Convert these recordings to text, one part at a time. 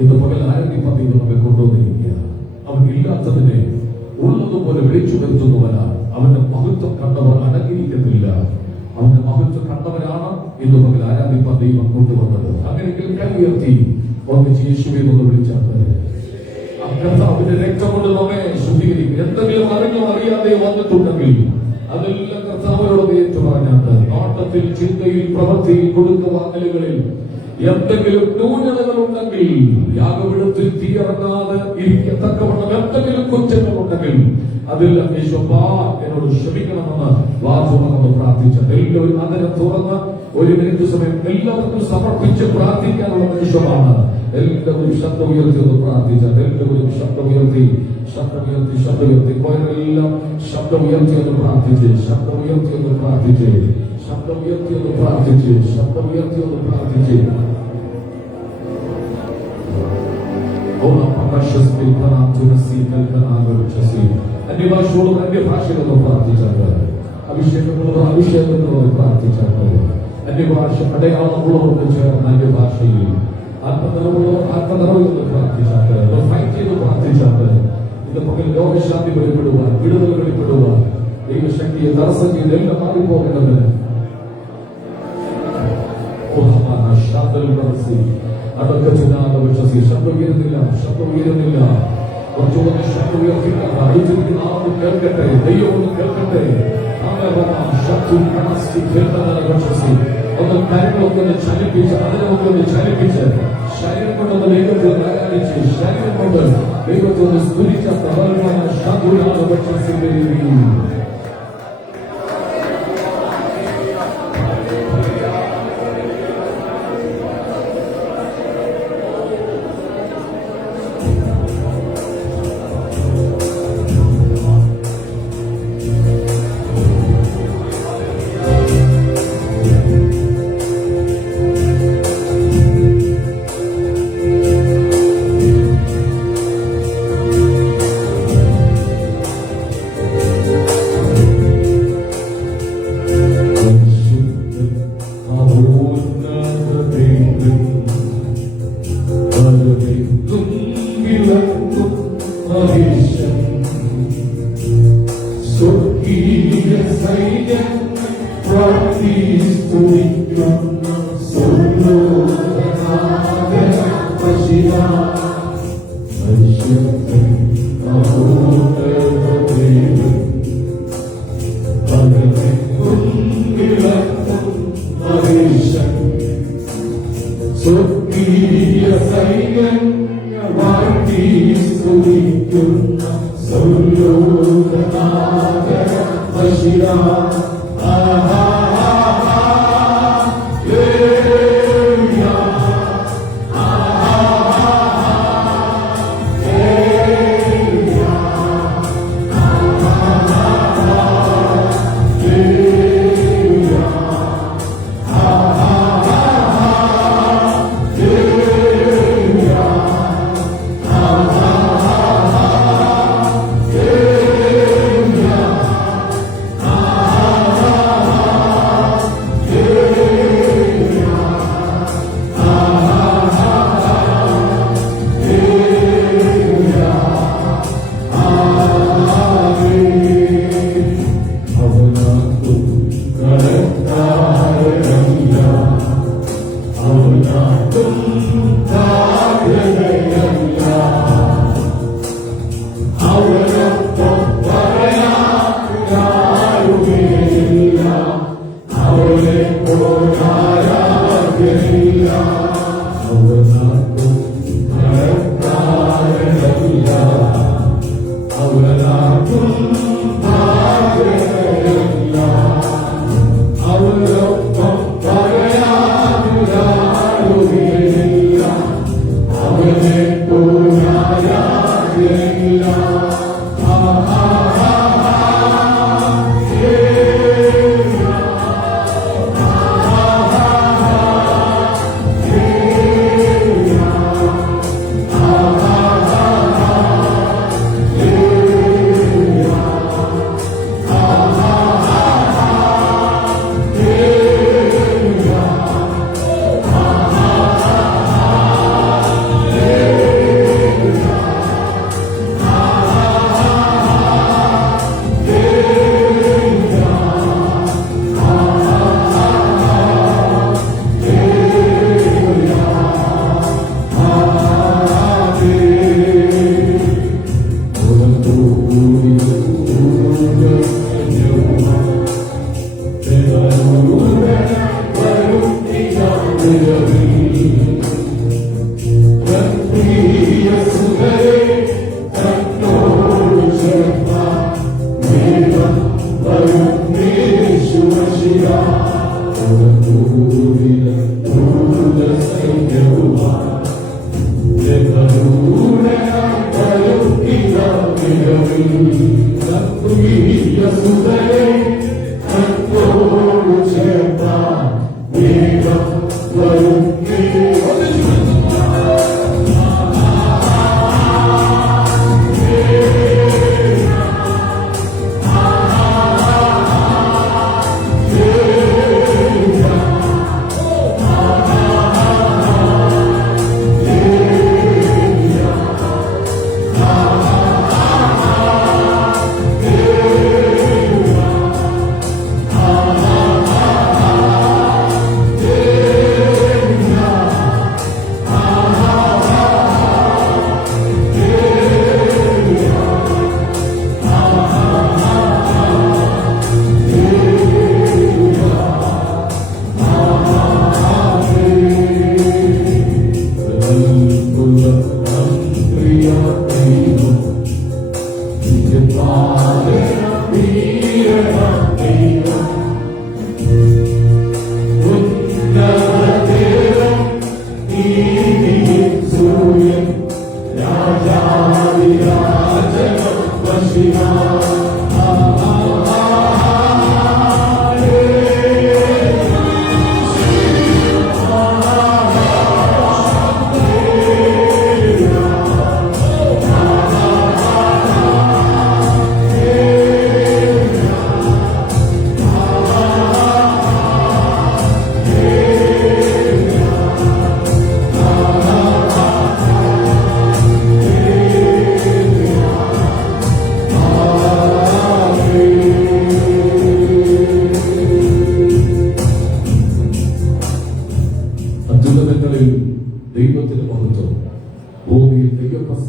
ഇന്ന് പകൽ ആരംഭിക്കാൻ ദൈവം നമ്മെ കൊണ്ടുവന്നിരിക്കുക. അവൻ ഇല്ലാത്തതിനെ ഉള്ളതുപോലെ വിളിച്ചു വരുത്തുന്നവനാ. അവന്റെ മഹത്വം കണ്ടവർ അടങ്ങിയിരിക്കത്തില്ല. അവന്റെ മഹത്വം കണ്ടവരാണ് ഇന്ന് പകൽ ആരാധിപ്പാൻ ദൈവം കൊണ്ടുവന്നത്. അങ്ങനെയെങ്കിൽ കൈ ഉയർത്തി ഒന്നിച്ച് യേശുവെ എന്ന് വിളിച്ചാൽ കർത്താവിന്റെ രക്തം കൊണ്ട് നമ്മെ ശുദ്ധീകരിക്കും. എന്തെങ്കിലും അറിഞ്ഞോ അറിയാതെ വന്നിട്ടുണ്ടെങ്കിൽ അതെല്ലാം കർത്താവിനോട് ഏറ്റു പറഞ്ഞാൽ നോട്ടത്തിൽ, ചിന്തയിൽ, പ്രവൃത്തിയിൽ, കൊടുക്കവാങ്ങലുകളിൽ എന്തെങ്കിലും ന്യൂനതകൾ ഉണ്ടെങ്കിൽ, യാഗപീഠത്തിൽ തീയിറങ്ങാതെ ഇരിക്കത്തക്കവണ്ണം എന്തെങ്കിലും കുറ്റങ്ങൾ ഉണ്ടെങ്കിൽ അതെല്ലാം യേശുവാ എന്നോട് ക്ഷമിക്കണമെന്ന് വാചകമെന്ന് പ്രാർത്ഥിച്ചത്. എല്ലാവരും അതിനെ തുറന്ന് ഒരു മിനിറ്റ് സമയം എല്ലാവർക്കും സമർപ്പിച്ച് പ്രാർത്ഥിക്കാനുള്ള നിമിഷമാണ്. എല്ലാവരും ശബ്ദം ഉയർത്തി ഒന്ന് പ്രാർത്ഥിച്ചാൽ എല്ലാവരും ശബ്ദം ഉയർത്തി എല്ലാം ശബ്ദം ഉയർത്തി ഒന്ന് പ്രാർത്ഥിച്ച് ശബ്ദം ഉയർത്തി ഒന്ന് പ്രാർത്ഥിച്ച് ശബ്ദം ഉയർത്തി ഒന്ന് പ്രാർത്ഥിച്ച് ശബ്ദം ഉയർത്തി ഒന്ന് പ്രാർത്ഥിച്ച് അന്യഭാഷയോടും അന്യഭാഷകളോട് പ്രാർത്ഥിച്ചാൽ അഭിഷേകങ്ങളോട് പ്രാർത്ഥിച്ചാൽ അന്യഭാഷ അടയാളങ്ങളോട് ചേർന്ന് അന്യഭാഷയിൽ ആത്മനിറവുകളോട് പ്രാർത്ഥിച്ചാൽ ഫൈറ്റ് ചെയ്ത് പ്രാർത്ഥിച്ചാൽ ഇന്ന് പകൽ രോഗശാന്തി വെളിപ്പെടുവാൻ, വിടുതൽ വെളിപ്പെടുവാൻ, ദൈവശക്തിയെ തടസ്സം ചെയ്ത് എല്ലാം മാറിപ്പോകേണ്ടതിന് ശബ്ദം ഉയരുന്നില്ല. കുറച്ചുകൂടി ശബ്ദം ഉയർത്തില്ല. അടുത്തിരിക്കുന്ന ആളുകൾ കേൾക്കട്ടെ, ദൈവം ഒന്ന് കേൾക്കട്ടെ. ഒന്ന് കാര്യങ്ങളൊക്കെ ചലിപ്പിച്ച് അതിനൊക്കെ ചലിപ്പിച്ച് ശരീരം കൊണ്ടൊന്ന് ദൈവത്തെ ആരാധിച്ച് ശരീരം കൊണ്ട് ദൈവത്തെ ഒന്ന് സ്തുതിച്ച പ്രബലമായ ശാന്തിയുടെ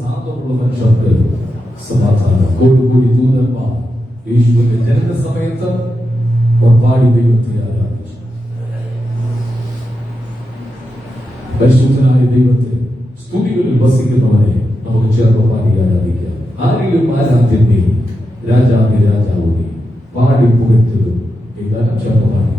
സാധനമുള്ള മനുഷ്യർക്ക് സമാധാനം. കോടിക്കൂടി ദൂതന്മാർ യേശുവിന്റെ ജനന സമയത്ത് പാടി ദൈവത്തെ ആരാധിച്ചു. പരിശുദ്ധനായ ദൈവത്തെ സ്തുതികളിൽ വസിക്കുന്നവനെ നമുക്ക് ചേർന്ന് പാടി ആരാധിക്കാം. ആരിലും ആരാധ്യനെ രാജാവി രാജാവുനെ പാടി പുകഴ്ത്തലും ഈ ഗാനം ചേർന്ന് പാടി.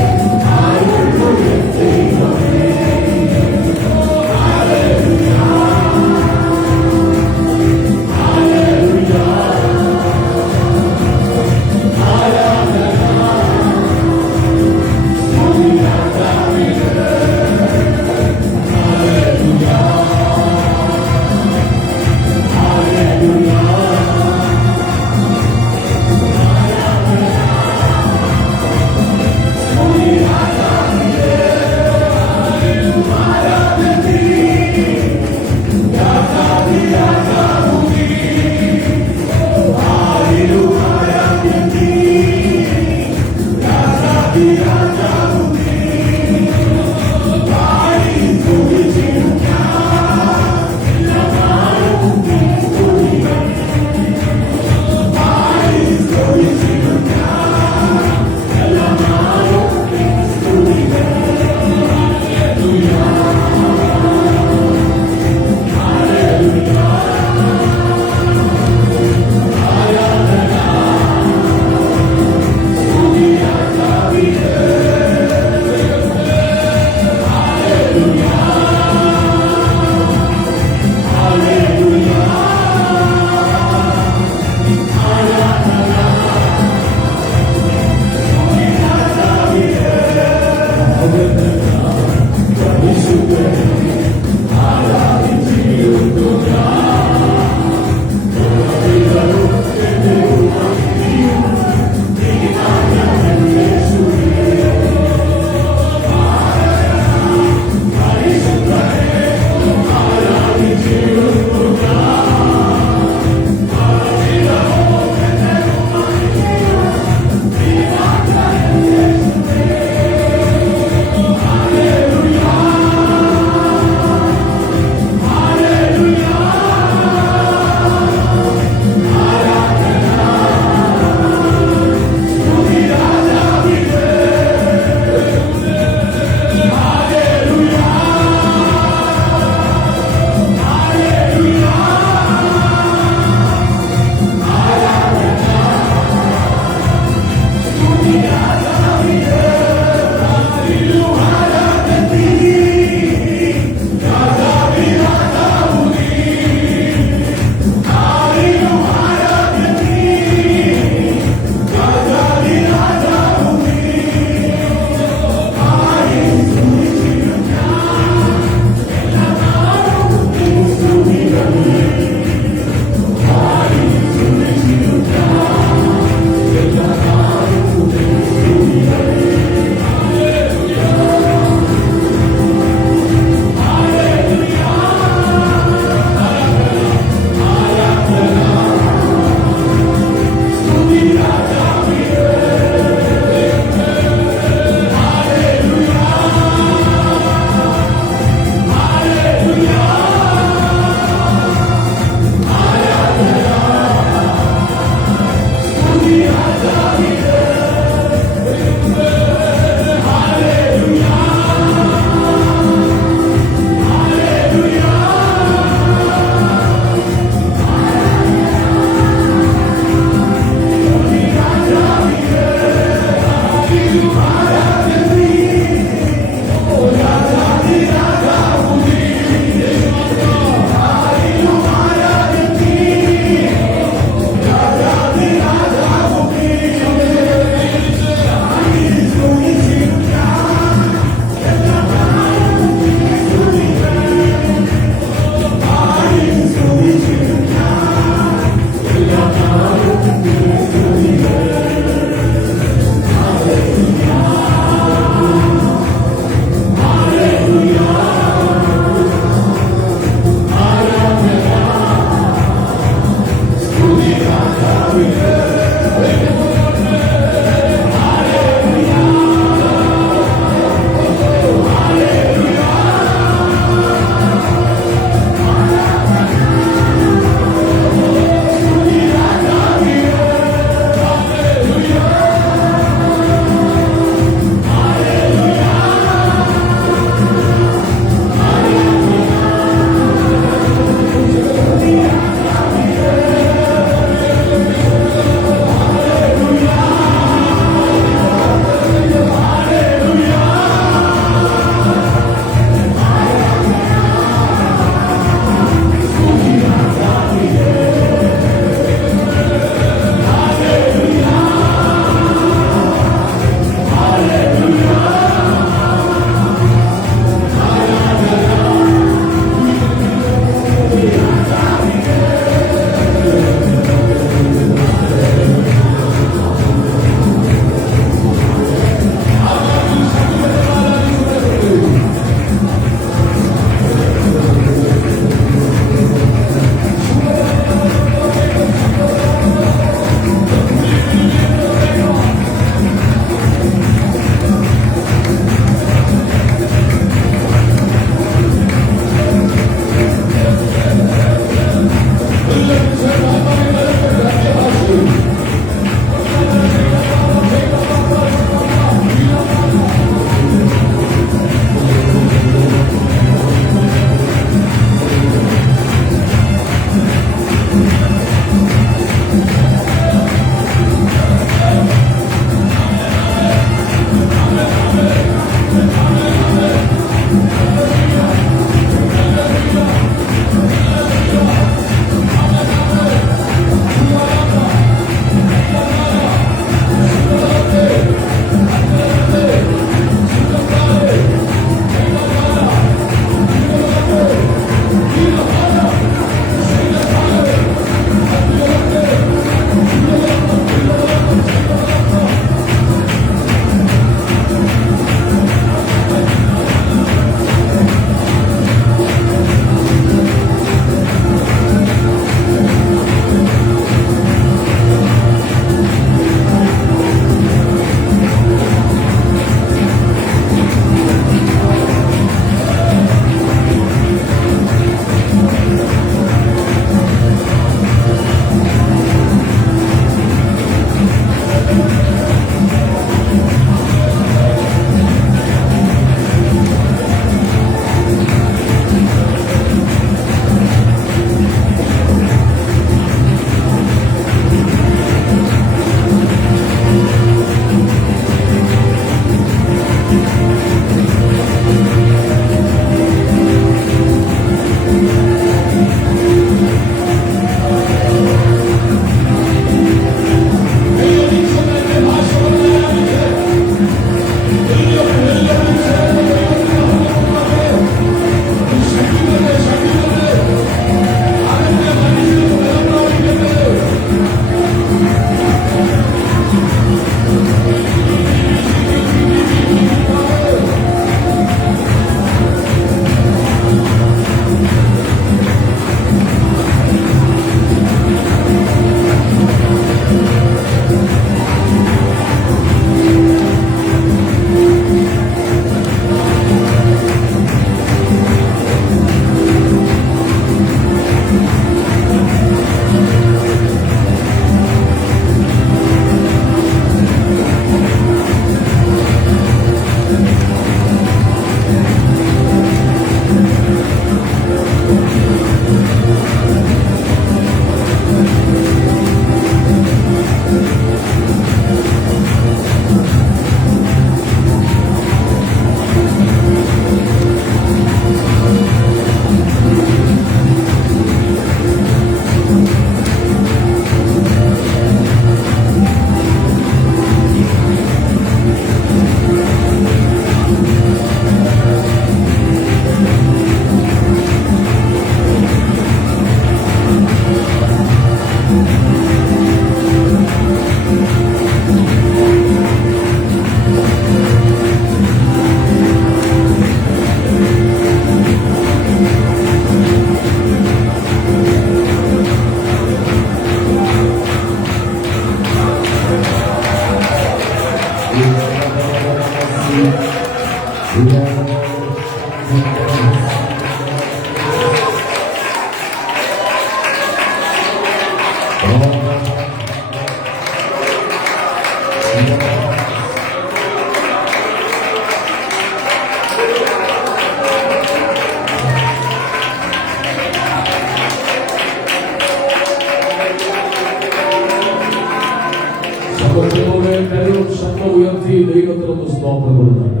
ശബ്ദം ഉയർത്തി ദൈവത്തിനൊന്ന് സ്തോത്രം കൊടുക്കുന്നുണ്ട്.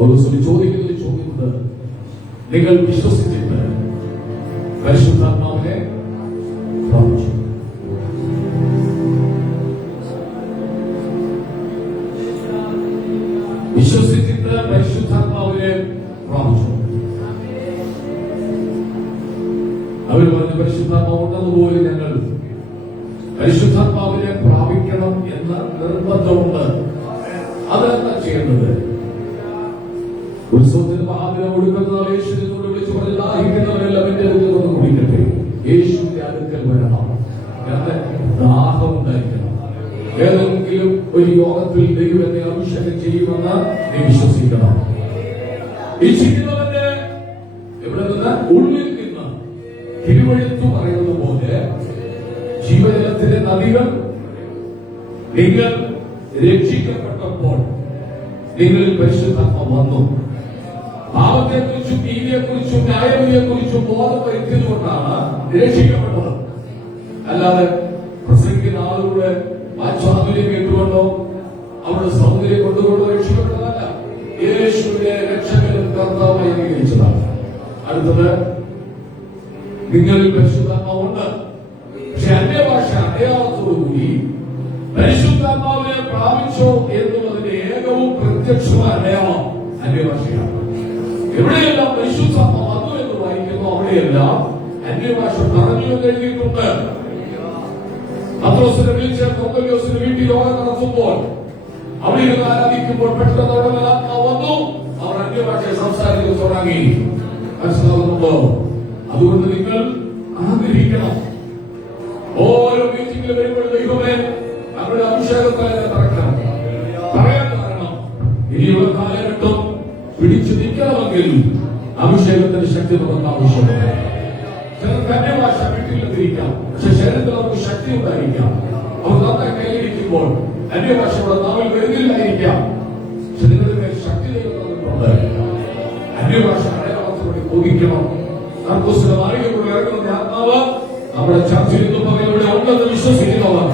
ഒരു ചോദിക്കുന്ന ചോദ്യമുണ്ട്, നിങ്ങൾ വിശ്വസിച്ചിട്ട് പരിശുദ്ധാത്മാവിനെ പ്രാപിച്ചു? വിശ്വസിച്ചിട്ട് പരിശുദ്ധാത്മാവിനെ പ്രാപിച്ചു. അവർ പറഞ്ഞ പരിശുദ്ധാത്മാവ് ഉണ്ടെന്നുപോലെ ഞങ്ങൾ പരിശുദ്ധാത്മാവിനെ പ്രാപിക്കണം എന്ന നിർബന്ധമുണ്ട്. അതെന്താ ചെയ്യേണ്ടത്? ഉത്സവത്തിന് മഹാദിനം കൊടുക്കുന്നവർ യേശുവിനോട് വിളിച്ചു പറഞ്ഞ് ദാഹിക്കുന്നവരെല്ലാം എന്റെ അടുക്കൽ വന്ന് കുടിക്കട്ടെ. യേശുവിന്റെ അടുക്കൽ വരണം. ദാഹം ഉണ്ടായിരിക്കണം. ഏതെങ്കിലും ഒരു യോഗത്തിൽ ദൈവം എന്നെ അഭിഷേകം ചെയ്യുമെന്ന് നീ വിശ്വസിക്കണം. ഈ ചെയ്യുന്നവന്റെ എവിടെ നിന്ന്? ഉള്ളിൽ നിന്ന്. തിരുവഴുത്ത് പറയുന്നത് പോലെ ജീവജലത്തിന്റെ നദികൾ നിങ്ങൾ രക്ഷിക്കപ്പെട്ടപ്പോൾ നിങ്ങളിൽ പരിശുദ്ധാത്മാവ് വന്നു. പാപത്തെക്കുറിച്ചും നീതിയെക്കുറിച്ചും ന്യായവിധിയെക്കുറിച്ചും ബോധം വരുത്തിയതുകൊണ്ടാണ് രക്ഷിക്കപ്പെട്ടത്. അല്ലാതെ പ്രസംഗിക്കുന്ന ആളുകളുടെ വാചാതുര്യം കേട്ടുകൊണ്ടോ അവരുടെ സൗന്ദര്യം കൊണ്ടുകൊണ്ടോ രക്ഷിക്കപ്പെട്ടതല്ല. യേശുവിനെ രക്ഷകനും കർത്താവായി അംഗീകരിച്ചതാണ്. അടുത്തത്, നിങ്ങളിൽ പരിശുദ്ധാത്മാവുണ്ട്. പക്ഷെ അന്യഭാഷ അടയാളത്തോടുകൂടി പരിശുദ്ധാത്മാവിനെ പ്രാപിച്ചോ എന്നുള്ളതിന്റെ ഏകവും പ്രത്യക്ഷമായ അടയാളം അന്യഭാഷയാണ്. എവിടെയെല്ലാം പരിശുദ്ധാത്മാവ് വന്നു എന്ന് വായിക്കുന്നു അവിടെയെല്ലാം അന്യഭാഷ പറഞ്ഞു എന്ന് എഴുതിയിട്ടുണ്ട്. പത്രോസിനെ വിളിച്ച് കൊർന്നേലിയോസിന്റെ വീട്ടിൽ യോഗം നടത്തുമ്പോൾ അവിടെ ഇരുന്ന് ആരാധിക്കുമ്പോൾ പെട്ടെന്ന് അവിടെ ആത്മാവ് വന്നു. അവർ അന്യഭാഷയെ സംസാരിക്കാൻ തുടങ്ങി. മനസ്സിലാകുന്നുണ്ടോ? അതുകൊണ്ട് നിങ്ങൾ ആഗ്രഹിക്കണം. ഓരോ മീറ്റിംഗിൽ വരുമ്പോൾ ദൈവമേ അവരുടെ അഭിഷേകത്താൽ പറക്കണം. പറയാൻ കാരണം ഇനിയുള്ള കാലഘട്ടം പിടിച്ചു നിൽക്കണമെങ്കിൽ അഭിഷേകത്തിന്റെ ശക്തി നമുക്ക് ആവശ്യമാണ്. ചിലർക്ക് അന്യഭാഷ വീട്ടിലെത്തിരിക്കാം, പക്ഷെ ശരീരത്തിൽ നമുക്ക് ശക്തി ഉണ്ടായിരിക്കാം. അവർ നന്നായി കയ്യിലിരിക്കുമ്പോൾ അന്യഭാഷയുടെ നാവിൽ വരുന്നില്ലായിരിക്കാം. പക്ഷെ നിങ്ങളുടെ മേൽ ശക്തി തന്നിട്ടുണ്ട്. അന്യഭാഷ അടയാളത്തോടെ ബോധിക്കണം. നാൽപ്പത് മാറിയപ്പോൾ ഇറങ്ങുന്ന ആത്മാവ് നമ്മുടെ ചർച്ചയിൽ നിന്നും ഇവിടെ ഉണ്ടെന്ന് വിശ്വസിക്കുന്നവർ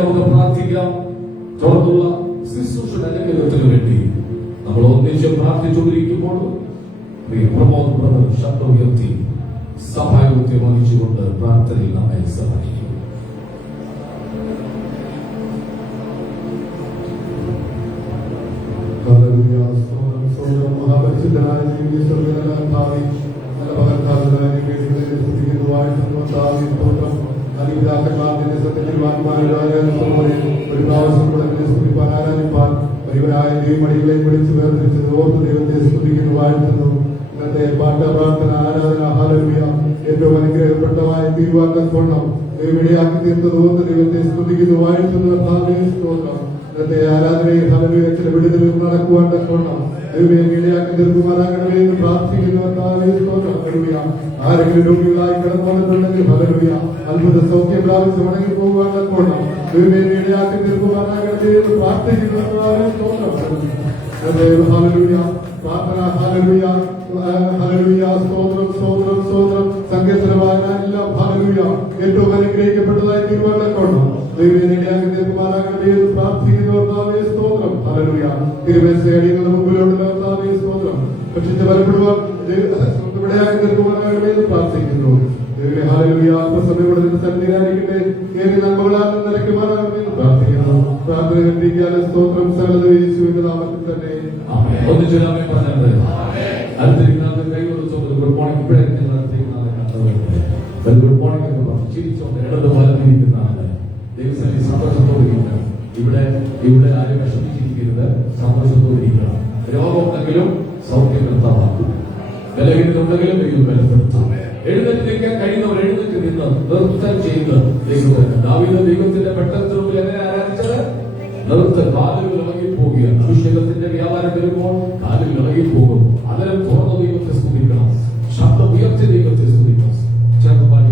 നമുക്ക് പ്രാർത്ഥിക്കാം. തുടർന്നുള്ള ശുശ്രൂഷയുടെ അനുഗ്രഹത്തിന് വേണ്ടി നമ്മൾ ഒന്നിച്ച് പ്രാർത്ഥിച്ചുകൊണ്ടിരിക്കുമ്പോൾ പ്രമോദ് ബ്രദർ ശബ്ദം ഉയർത്തി സഹായത്തെ വഹിച്ചുകൊണ്ട് പ്രാർത്ഥനയിൽ നമ്മെ സഹായിക്കും. ഒരു പ്രാവശ്യം കൂടെ സ്തുതിപ്പാൻ ആരാധിപ്പാൻ പരിവരായ ദൈവമടികളെ വിളിച്ചു വേർതിരിച്ചത് ഓർത്ത് ദൈവത്തെ സ്തുതിക്കുന്നു, വാഴ്ത്തുന്നു. ഇന്നത്തെ പാട്ട പ്രാർത്ഥന ആരാധന ഹല്ലേലൂയ ഏറ്റവും അനുഗ്രഹപ്പെട്ടമായ തീരുവാക്കത്തോണം ദൈവമിടയാക്കി തീർത്തത് ഓർത്ത് ദൈവത്തെ സ്തുതിക്കുന്നു, വാഴ്ത്തുന്നു. സ്തോത്രം. ഇന്നത്തെ ആരാധനയെ ഹല്ലേലൂയ ചില വിടുതലിൽ നടക്കുവാൻ തക്കോണം ദൈവമിടയാക്കി തീർക്കുമാറാകണമേ എന്ന് പ്രാർത്ഥിക്കുന്നു. ഹല്ലേലൂയ. ആരെങ്കിലും രോഗികളായി കിടന്നു വന്നിട്ടുണ്ടെങ്കിൽ ഹല്ലേലൂയ അത്ഭുത സൗഖ്യം പ്രാപിച്ച് മടങ്ങി പോകുവാൻ തക്കോണം ദൈവമിടയാക്കി തീർക്കുമാറാകണമേ എന്ന് പ്രാർത്ഥിക്കുന്നു. ഹല്ലേലൂയ. പ്രാർത്ഥന ഹല്ലേലൂയ ഹല്ലേലൂയ. സ്തോത്രം സ്തോത്രം സ്തോത്രം. സങ്കീർത്തനവായനെല്ലാം ഹല്ലേലൂയ ഏറ്റവും അനുഗ്രഹിക്കപ്പെട്ടതായി തീരുവാൻ തക്കോണം ദൈവമിടയാക്കി തീർക്കുമാറാകണമേ എന്ന് പ്രാർത്ഥിക്കുന്നു. സ്തോത്രം ഹല്ലേലൂയ. തിരുമേശയുടെ മുമ്പിലുള്ള സ്തോത്രം ഭക്ഷിച്ച് ബലപ്പെടുവാൻ ഇവിടെയാക്കി തീർക്കുവാനാകണമേ എന്ന് പ്രാർത്ഥിക്കുന്നു. സന്നിധാനിക്കട്ടെ ഏത് നന്മകളാൽ നിലയ്ക്കുമാറാകണമേ എന്ന് പ്രാർത്ഥിക്കുന്നു. പ്രാർത്ഥന കണ്ടിരിക്കാതെ സ്തോത്രം സകല യേശുവിന്റെ നാമത്തിൽ തന്നെ. ഗുഡ് മോർണിംഗ് എന്ന് പറഞ്ഞു ചിരിച്ചോണ്ട് ഇടത് വലഞ്ഞിരിക്കുന്ന ആള് ദൈവസേന സന്തോഷത്തോടിരിക്കുക. ഇവിടെ ആരും വിഷമിച്ചിരിക്കരുത്, സന്തോഷത്തോടിരിക്കണം. രോഗമുണ്ടെങ്കിലും സൗഖ്യം കർത്താവാക്കും, ബലഹീനതയുണ്ടെങ്കിലും ദൈവം ബലപ്പെടുത്തും. എഴുന്നേറ്റ് നിൽക്കാൻ കഴിയുന്നവർ എഴുന്നേറ്റ് നിന്ന് നൃത്തം ചെയ്ത് ദൈവത്തിന് ദാവീദ് ദൈവത്തിന്റെ പെട്ടെന്ന് എങ്ങനെ ആരാധിച്ചത്? നൃത്തം. കാലുകൾ ഇളകിപ്പോവുകയാണ്. അഭിഷേകത്തിന്റെ വ്യാപാരം വരുമ്പോൾ കാലുകൾ ഇളകിപ്പോകും. അതിലും തുറന്ന ദൈവത്തെ സ്തുതിക്കണം, ശബ്ദം ഉയർത്തി ദൈവത്തെ സ്തുതിക്കണം. ചെറുപ്പാടി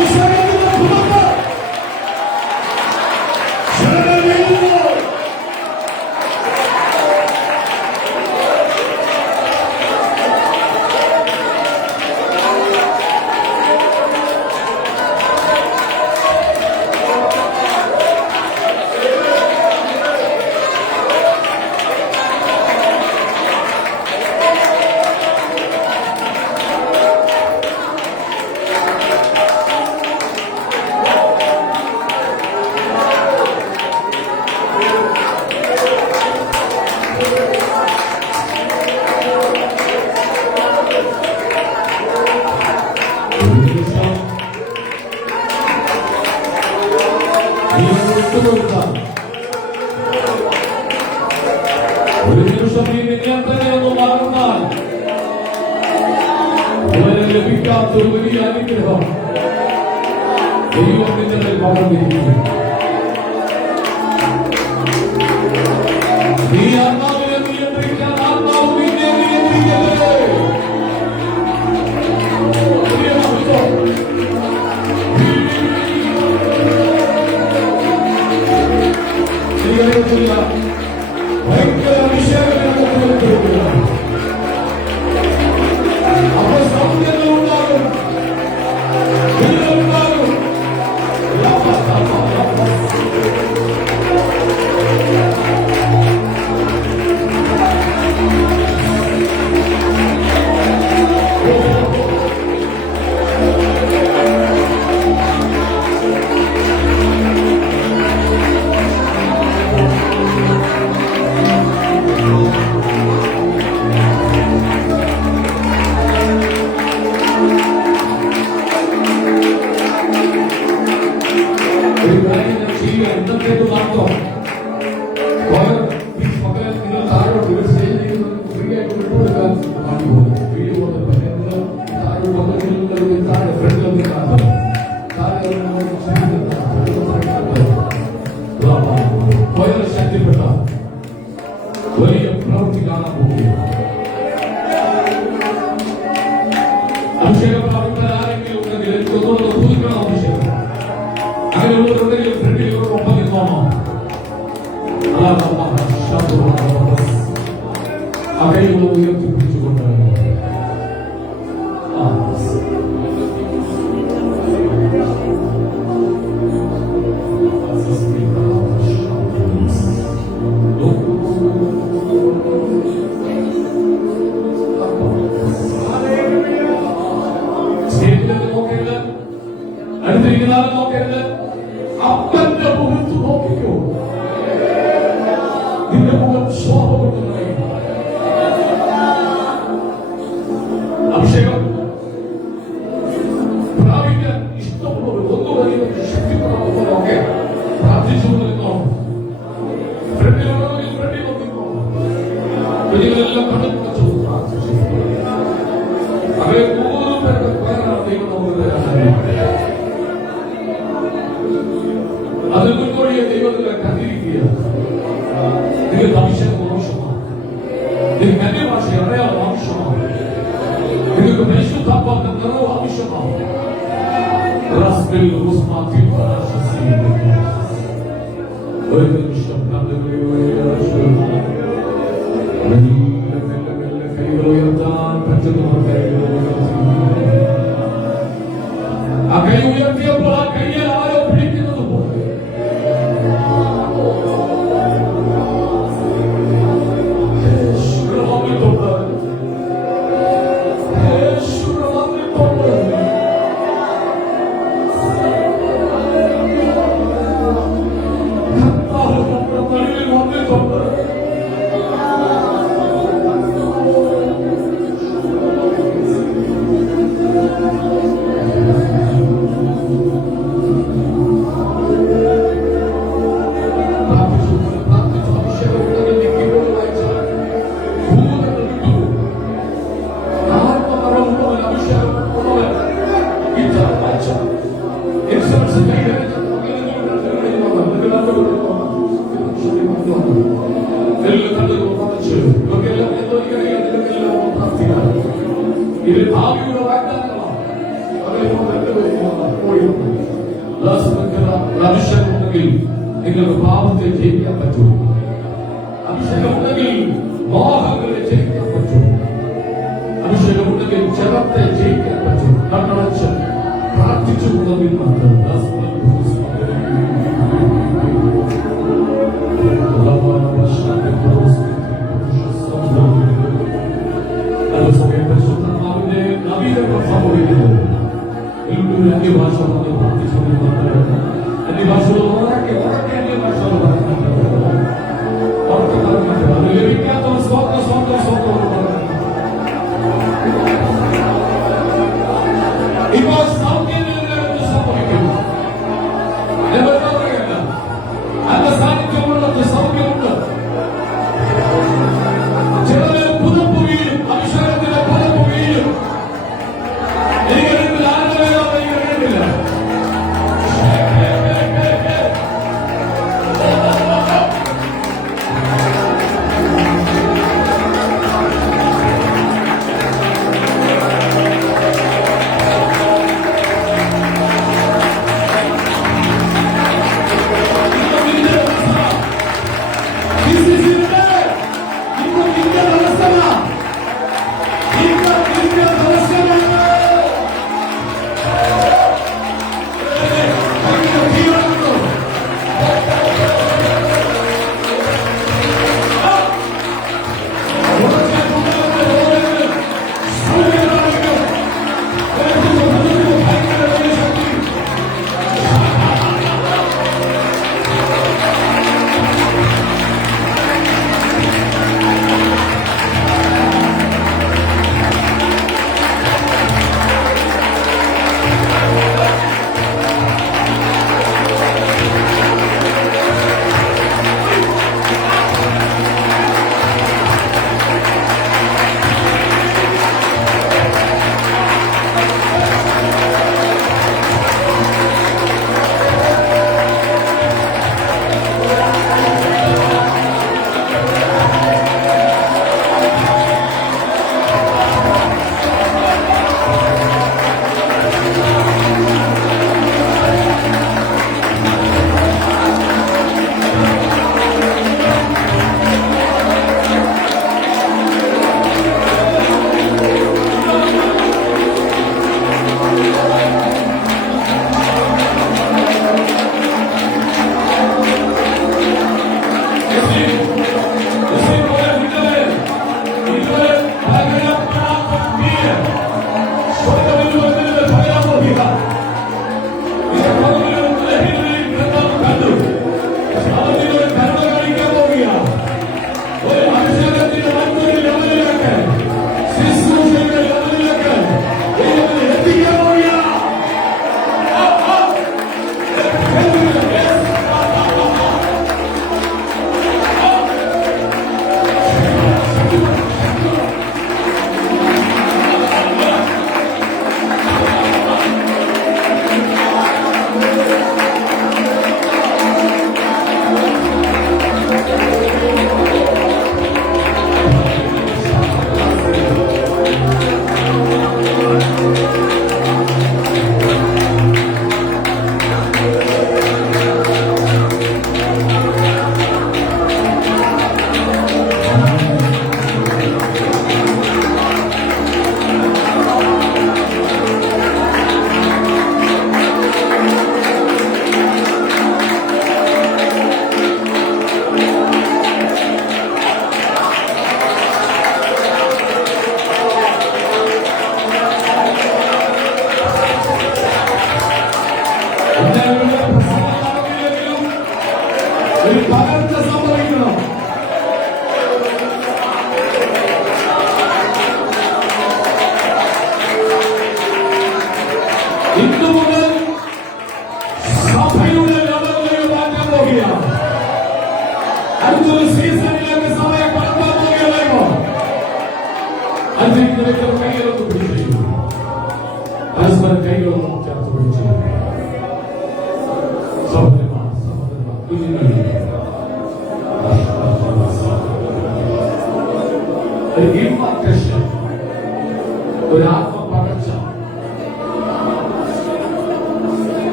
അഭിഷേകത്തിന്റെ പുറത്ത് ജനങ്ങൾ വീഴുന്നു. ഒരു നിമിഷം നീ നിന്നെ തന്നെ ഒന്ന് മാറുന്നാൽ ഇവരെ ലഭിക്കാത്ത ഒരു വലിയ അനുഗ്രഹം ദൈവത്തിന്റെ മേൽ പകർന്നിരിക്കുന്നു. നീ ആത്മാവിനെ നിയന്ത്രിക്കാൻ ആത്മാവ് നിന്നെ നിയന്ത്രിക്കരുത്. ഭയങ്കര അഭിഷേകത്തിനൊക്കെ അപ്പോൾ സൗന്ദര്യങ്ങളുണ്ടാകും, ഉണ്ടാകും. ഒരു കാര്യം ഞാൻ ചെയ്യുക, ഇന്നത്തേക്ക് മാത്രം നിങ്ങൾ താഴോട്ട് ഒരു സ്റ്റേജിലേക്ക് ഫ്രീ ആയിട്ട് വിട്ടുകൊടുക്കാൻ പോകുന്നു. വീഡിയോ താഴെ ഫ്രണ്ടിലൊന്നും കാണാം, താഴെ വളരെ ശക്തിപ്പെട്ട വലിയ പ്രവൃത്തി കാണാൻ പോകുകയാണ്. അഭിഷേകം പ്രാപിക്കാൻ ആരെങ്കിലും ഉണ്ടെങ്കിൽ എനിക്ക് ഒന്നുകൂടെ പുതുക്കണം. അഭിഷേകം അങ്ങനെയുള്ളവരുണ്ടെങ്കിൽ ഫ്രണ്ടിൽ ഒപ്പം നിന്നോണോ. ആ കൈകൾ ഉയർത്തിപ്പിടിച്ചുകൊണ്ട് സ്റ്റേജിലേക്ക് നോക്കരുത്, അടുത്തിരിക്കുന്ന ആളെ നോക്കരുത്, അപ്പന്റെ മുഖത്ത് നോക്കിക്കോ. നിന്റെ മുഖം ശോഭ കൊണ്ടു നിറയും. അഭിഷേകം പ്രാപിക്കാൻ ഇഷ്ടമുള്ളവർ ഒന്നുമധികം ശക്തിപ്പെടുന്നവരൊക്കെ പ്രാർത്ഥിച്ചുകൊണ്ടിരുന്നോ. ഫ്രണ്ടിലുള്ളവരിൽ ഫ്രണ്ടിൽ നോക്കിക്കോ. കുഞ്ഞുങ്ങളെല്ലാം കണ്ണു വെച്ചു പ്രാർത്ഥിച്ചു. അവരെ 3 പേരുടെ പേരാണ് ദൈവം നമുക്ക് അതിൽ മുൻകൂടിയ ദൈവത്തിലെ കണ്ടിരിക്കുക. നിങ്ങൾക്ക് അഭിഷേകം ആവശ്യമാണ്, നിങ്ങൾക്ക് അന്യഭാഷ അറിയാൻ ആവശ്യമാണ്, നിങ്ങൾക്ക് പരിശുദ്ധാത്മാവിന്റെ നിറവ് ആവശ്യമാണ്. ഒരു നിമിഷം കൈകൾ ഉയർത്താൻ പറ്റുന്നവർ ആ കൈ ഉയർത്തിയപ്പോൾ ആ കയ്യിൽ ആരോ പിടിക്കുന്നത് പോലെ അഭിഷേകമുണ്ടെങ്കിൽ നിങ്ങൾക്ക് പാപത്തെ ജയിക്കാൻ പറ്റൂ. അഭിഷേകമുണ്ടെങ്കിൽ മോഹങ്ങളെ ജയിക്കാൻ പറ്റൂ. അഭിഷേകമുണ്ടെങ്കിൽ ജലത്തെ ജയിക്കാൻ പറ്റും. കണ്ണടച്ച് പ്രാർത്ഥിച്ചുകൊണ്ടെങ്കിൽ മാത്രം പരിശുദ്ധാത്മാവിന്റെ നവീകരണം സംഭവിക്കുന്നത്. അന്യഭാഷ പ്രാർത്ഥിച്ചുകൊണ്ട് അന്യഭാഷകൾ ഉറക്കെ അന്യഭാഷ അത് ലഭിക്കാത്ത സ്വന്തം ഇപ്പോൾ സൗഖ്യത്തിന് സംഭവിക്കുന്നു. നല്ല സാന്നിധ്യമുള്ളത് സൗഖ്യമുണ്ട്. ചിലര് പുതപ്പ് വീഴും, അഭിഷേകത്തിന്റെ പുതപ്പ് വീഴും. എനിക്ക് ആരുടെ വേണ്ടില്ല.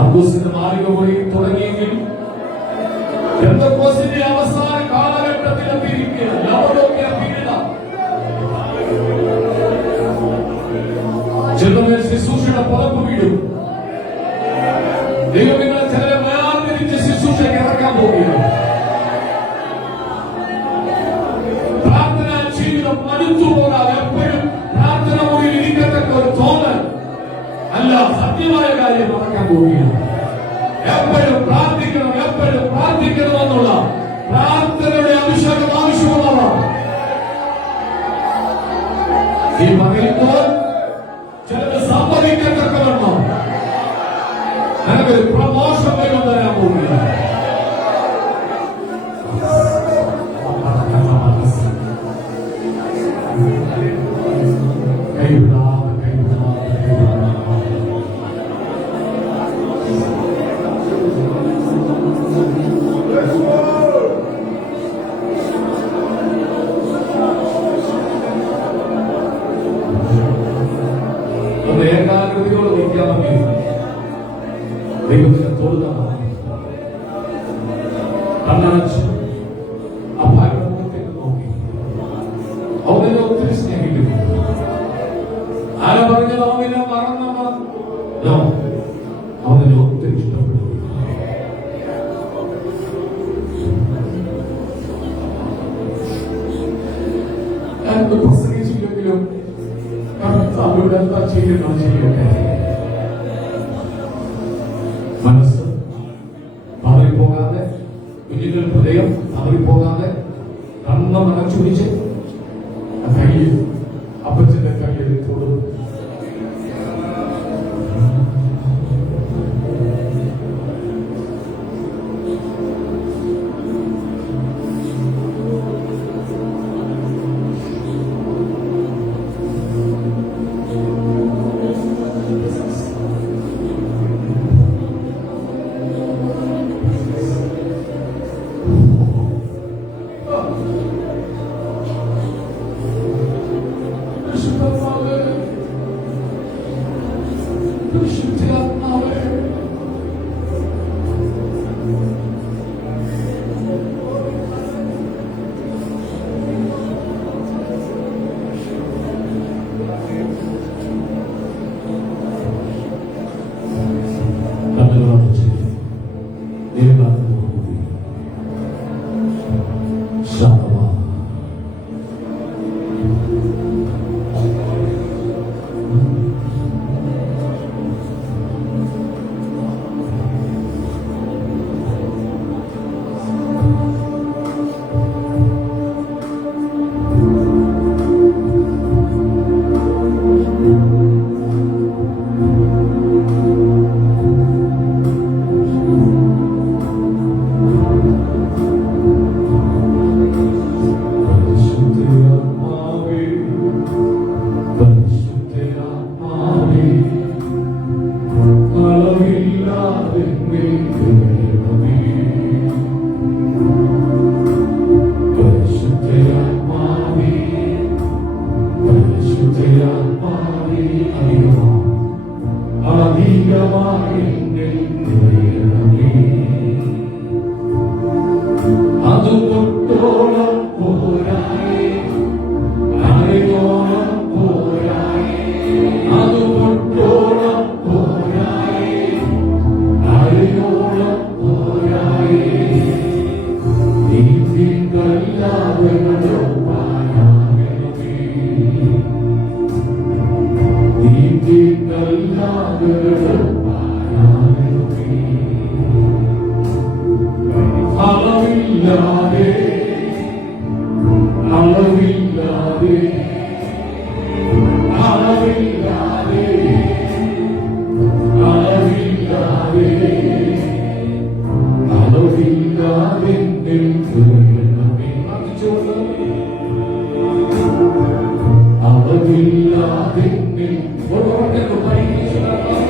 അർഗൂസിന്റെ മാളിക പോയി തുടങ്ങിയെങ്കിലും പെന്തക്കോസ്തിന്റെ അവസാന കാലഘട്ടത്തിൽ എത്തിയിരിക്കുക ലവോദിക്കയ പീഡിത. ചിലമേൽ ശുശ്രൂഷയുടെ പുറപ്പ് വീടും. ദൈവം നിങ്ങളെ ചിലരെ വേർതിരിച്ച് ശുശ്രൂഷയ്ക്ക് ഇറക്കാൻ പോവുകയാണ്. പ്രാർത്ഥനാ ജീവിതം മടുത്തു പോകാതെ എപ്പോഴും പ്രാർത്ഥന മുറിയിൽ ഇരിക്കത്തക്ക ഒരു തോന്നൽ അല്ല, സത്യമായ കാര്യം നടക്കാൻ പോവുകയാണ്. എപ്പോഴും പ്രാർത്ഥിക്കണമെന്നുള്ള പ്രാർത്ഥനയുടെ അഭിഷേകം ആവശ്യമുള്ളവർ ഈ പറയുമ്പോൾ ചിലത് സമ്മതിക്കത്തക്കവണ്ണം എനിക്കൊരു പ്രമോഷൻ വരും തരാൻ പോവുകയാണ്. ഏകാഗ്രതയോട് നിൽക്കാമെങ്കിൽ ദൈവത്തിന്റെ തോടുതാണ് കണ്ണടച്ച് ആ ഭാരമുഖത്തേക്ക് നോക്കി അവനെ ഒത്തിരി സ്നേഹിക്കുന്നു. ആരാ പറഞ്ഞത് അവനെ മറന്നോ? അവനെ ഒത്തിരി ഇഷ്ടപ്പെടുന്നു. ഞാനൊന്ന് പ്രസംഗിച്ചില്ലെങ്കിലും അവരുടെ എന്താ ചെയ്യുന്നത് ചെയ്യട്ടെ. മനസ്സ് പതറിപ്പോകാതെ, കുഞ്ഞിന്റെ ഹൃദയം പതറിപ്പോകാതെ കണ്ണ് മടച്ചു പിടിച്ച് കയ്യിൽ അപ്പച്ചന്റെ കയ്യിൽ കൊടുക്കും.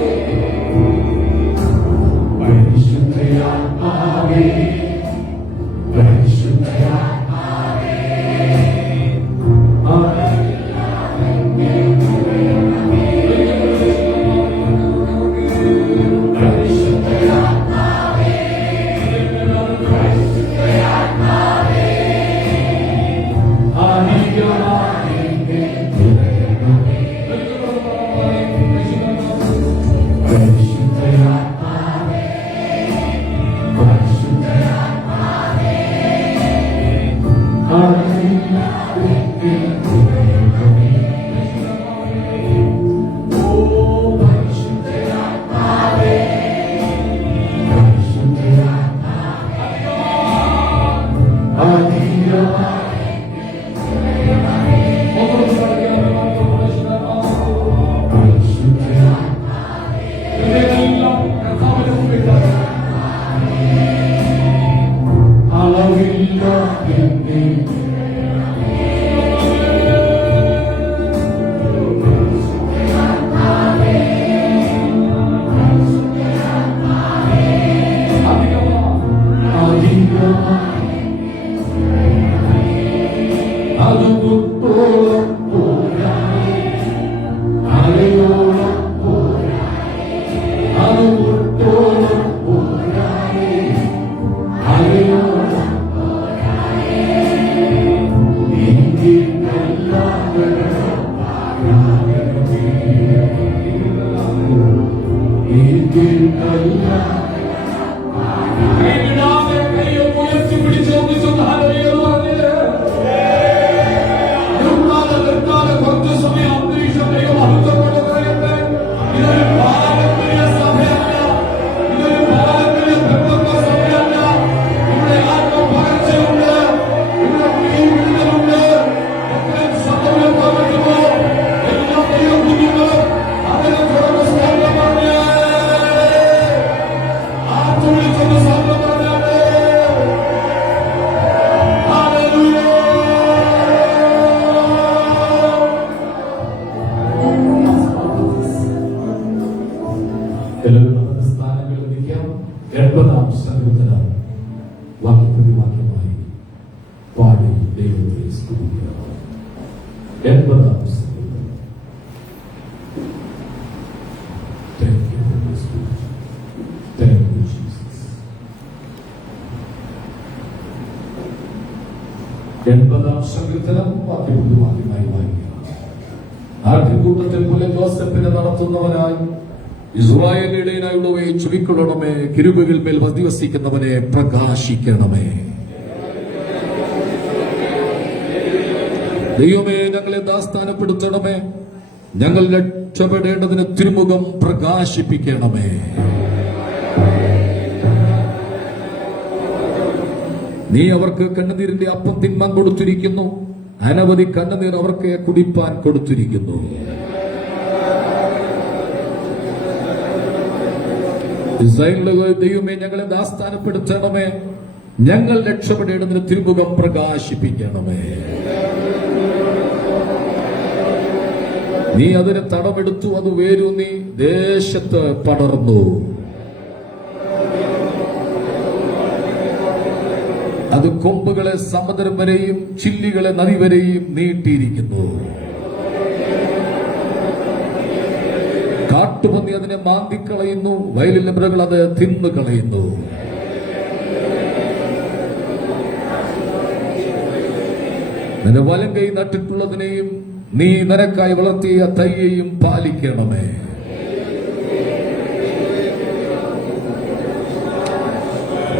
Amen. വാക്യപ്രതിവാക്യമായി പാടി ദൈവത്തെ സ്തുതിക്കുക. 80-ാം സങ്കീർത്തനം. Thank you, Holy Spirit. Thank you, Jesus. 80-ാം സങ്കീർത്തനം വാക്യപ്രതിവാക്യമായി വായിക്കുക. ആട്ടിൻകൂട്ടത്തിൽ പുലൻ ജോസഫിനെ നടത്തുന്നവനായി ഇസ്രായേലിന്റെ ഇടയനായുള്ളവയെ ചുരുക്കൊള്ളണമേ. കിരുബിൽ മേൽ അധിവസിക്കുന്നവനെ പ്രകാശിക്കണമേ. ദൈവമേ, ഞങ്ങളെ ദാസ്ഥാനപ്പെടുത്തണമേ. ഞങ്ങൾ രക്ഷപ്പെടേണ്ടതിന് തിരുമുഖം പ്രകാശിപ്പിക്കണമേ. നീ അവർക്ക് കണ്ണുനീരിന്റെ അപ്പം തിന്മാൻ കൊടുത്തിരിക്കുന്നു. അനവധി കണ്ണുനീർ അവർക്ക് കുടിപ്പാൻ കൊടുത്തിരിക്കുന്നു. ഇസ്രായേലിലെ ദൈവമേ, ഞങ്ങളെ ദാസ്ഥാനപ്പെടുത്തണമേ. ഞങ്ങൾ രക്ഷപ്പെടേണ്ടതിന് തിരുമുഖം പ്രകാശിപ്പിക്കണമേ. നീ അതിന് തടമെടുത്തു, അത് വേരൂന്നി ദേശത്ത് പടർന്നു. അത് കൊമ്പുകളെ സമുദ്രം വരെയും ചില്ലികളെ നദി വരെയും നീട്ടിയിരിക്കുന്നു. കാട്ടുപന്നി അതിനെ മാന്തിക്കളയുന്നു, വയലിലെ മൃഗങ്ങൾ അത് തിന്നുകളയുന്നു. നിന്റെ വലം കൈ നട്ടിട്ടുള്ളതിനെയും നീ നിനക്കായി വളർത്തിയ തൈയെയും പാലിക്കണമേ.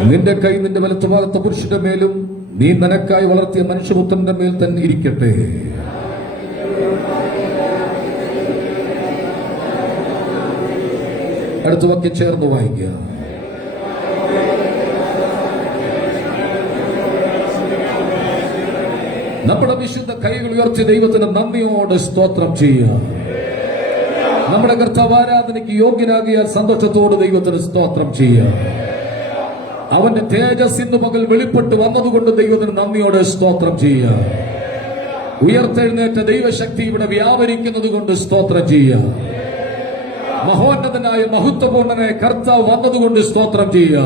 നിന്റെ കൈ നിന്റെ വലത്തുഭാഗത്തെ പുരുഷന്റെ മേലും നീ നിനക്കായി വളർത്തിയ മനുഷ്യപുത്രന്റെ മേൽ തന്നെ ഇരിക്കട്ടെ. അടുത്ത വാക്യം ചേർന്ന് വായിക്കുക. നമ്മുടെ വിശുദ്ധ കൈകൾ ഉയർത്തി ദൈവത്തിന് നന്ദിയോടെ സ്തോത്രം ചെയ്യുക. നമ്മുടെ കർത്താവ് ആരാധനയ്ക്ക് യോഗ്യനാകിയാൽ സന്തോഷത്തോട് ദൈവത്തിന് സ്തോത്രം ചെയ്യുക. അവന്റെ തേജസ് ഇന്ന് പകൽ വെളിപ്പെട്ട് വന്നതുകൊണ്ട് ദൈവത്തിന് നന്ദിയോടെ സ്തോത്രം ചെയ്യുക. ഉയർത്തെഴുന്നേറ്റ ദൈവശക്തി ഇവിടെ വ്യാപരിക്കുന്നത് കൊണ്ട് സ്തോത്രം ചെയ്യുക. മഹോന്നതനായ മഹത്വപൂർണനായ കർത്താവ് വന്നതുകൊണ്ട് സ്തോത്രം ചെയ്യുക.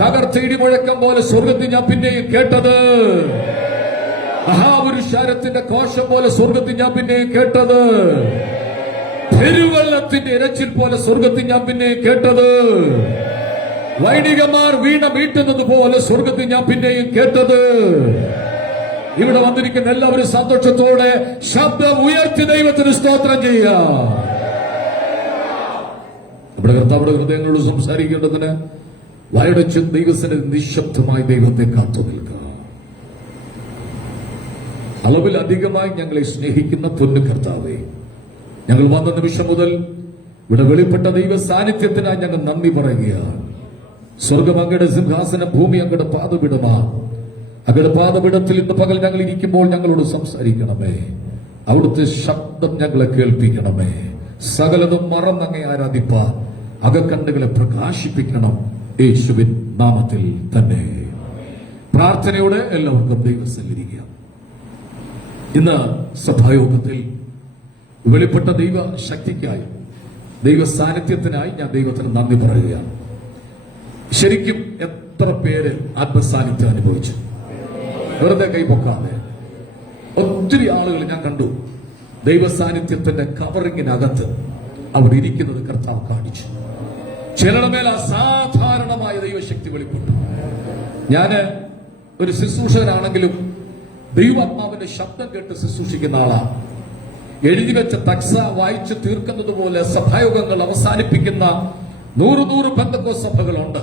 തകർച്ച ഇടിമുഴക്കം പോലെ സ്വർഗത്തിൽ ഞാൻ പിന്നെയും കേട്ടത്, മഹാപുരുഷാരത്തിന്റെ കോശം പോലെ സ്വർഗത്തിൽ ഞാൻ പിന്നെയും കേട്ടത്, പെരുവെള്ളത്തിന്റെ ഇരച്ചിൽ പോലെ സ്വർഗത്തിൽ ഞാൻ പിന്നെയും കേട്ടത്, വൈദികന്മാർ വീണ വീട്ടുന്നത് പോലെ സ്വർഗത്തിൽ ഞാൻ പിന്നെയും കേട്ടത്. ഇവിടെ വന്നിരിക്കുന്ന എല്ലാവരും സന്തോഷത്തോടെ ശബ്ദം ഉയർത്തി ദൈവത്തിന് സ്തോത്രം ചെയ്യുക. നമ്മുടെ കർത്താവിടെ ഹൃദയങ്ങളോട് സംസാരിക്കേണ്ടതിന് വായടച്ച് ദൈവത്തിന് നിശബ്ദമായി ദൈവത്തെ കാത്തു നിൽക്കുക. അളവിലധികമായി ഞങ്ങളെ സ്നേഹിക്കുന്ന പൊന്നു കർത്താവേ, ഞങ്ങൾ വന്ന നിമിഷം മുതൽ ഇവിടെ വെളിപ്പെട്ട ദൈവ സാന്നിധ്യത്തിനായി ഞങ്ങൾ നന്ദി പറയുകയാണ്. സ്വർഗം അങ്ങയുടെ സിംഹാസനം, ഭൂമി അങ്ങയുടെ പാദപീഠമാ. അങ്ങയുടെ പാദപീഠത്തിൽ ഇന്ന് പകൽ ഞങ്ങൾ ഇരിക്കുമ്പോൾ ഞങ്ങളോട് സംസാരിക്കണമേ. അവിടുത്തെ ശബ്ദം ഞങ്ങളെ കേൾപ്പിക്കണമേ. സകലതും മറന്നങ്ങെ ആരാധിപ്പാൻ അകക്കണ്ണുകളെ പ്രകാശിപ്പിക്കണം. യേശുവിൻ നാമത്തിൽ തന്നെ പ്രാർത്ഥനയോടെ എല്ലാവർക്കും ദൈവസന്നിധിക്കാം. ഇന്ന് സഭായോഗത്തിൽ വെളിപ്പെട്ട ദൈവ ശക്തിക്കായി, ദൈവ സാന്നിധ്യത്തിനായി ഞാൻ ദൈവത്തിന് നന്ദി പറയുകയാണ്. ശരിക്കും എത്ര പേര് ആത്മസാന്നിധ്യം അനുഭവിച്ചു? വെറുതെ കൈപൊക്കാതെ ഒത്തിരി ആളുകൾ ഞാൻ കണ്ടു. ദൈവ സാന്നിധ്യത്തിന്റെ കവറിങ്ങിനകത്ത് അവിടെ ഇരിക്കുന്നത് കർത്താവ് കാണിച്ചു. ചിലരുടെ മേൽ അസാധാരണമായ ദൈവശക്തി വെളിപ്പെട്ടു. ഞാന് ഒരു ശുശ്രൂഷകനാണെങ്കിലും ദൈവാത്മാവിന്റെ ശബ്ദം കേട്ട് ശുശ്രൂഷിക്കുന്ന ആളാണ്. എഴുതി വെച്ച തക്സ വായിച്ച് തീർക്കുന്നത് പോലെ സഭായോഗങ്ങൾ അവസാനിപ്പിക്കുന്ന 100 പെന്തക്കോസ്ത് സഭകളുണ്ട്.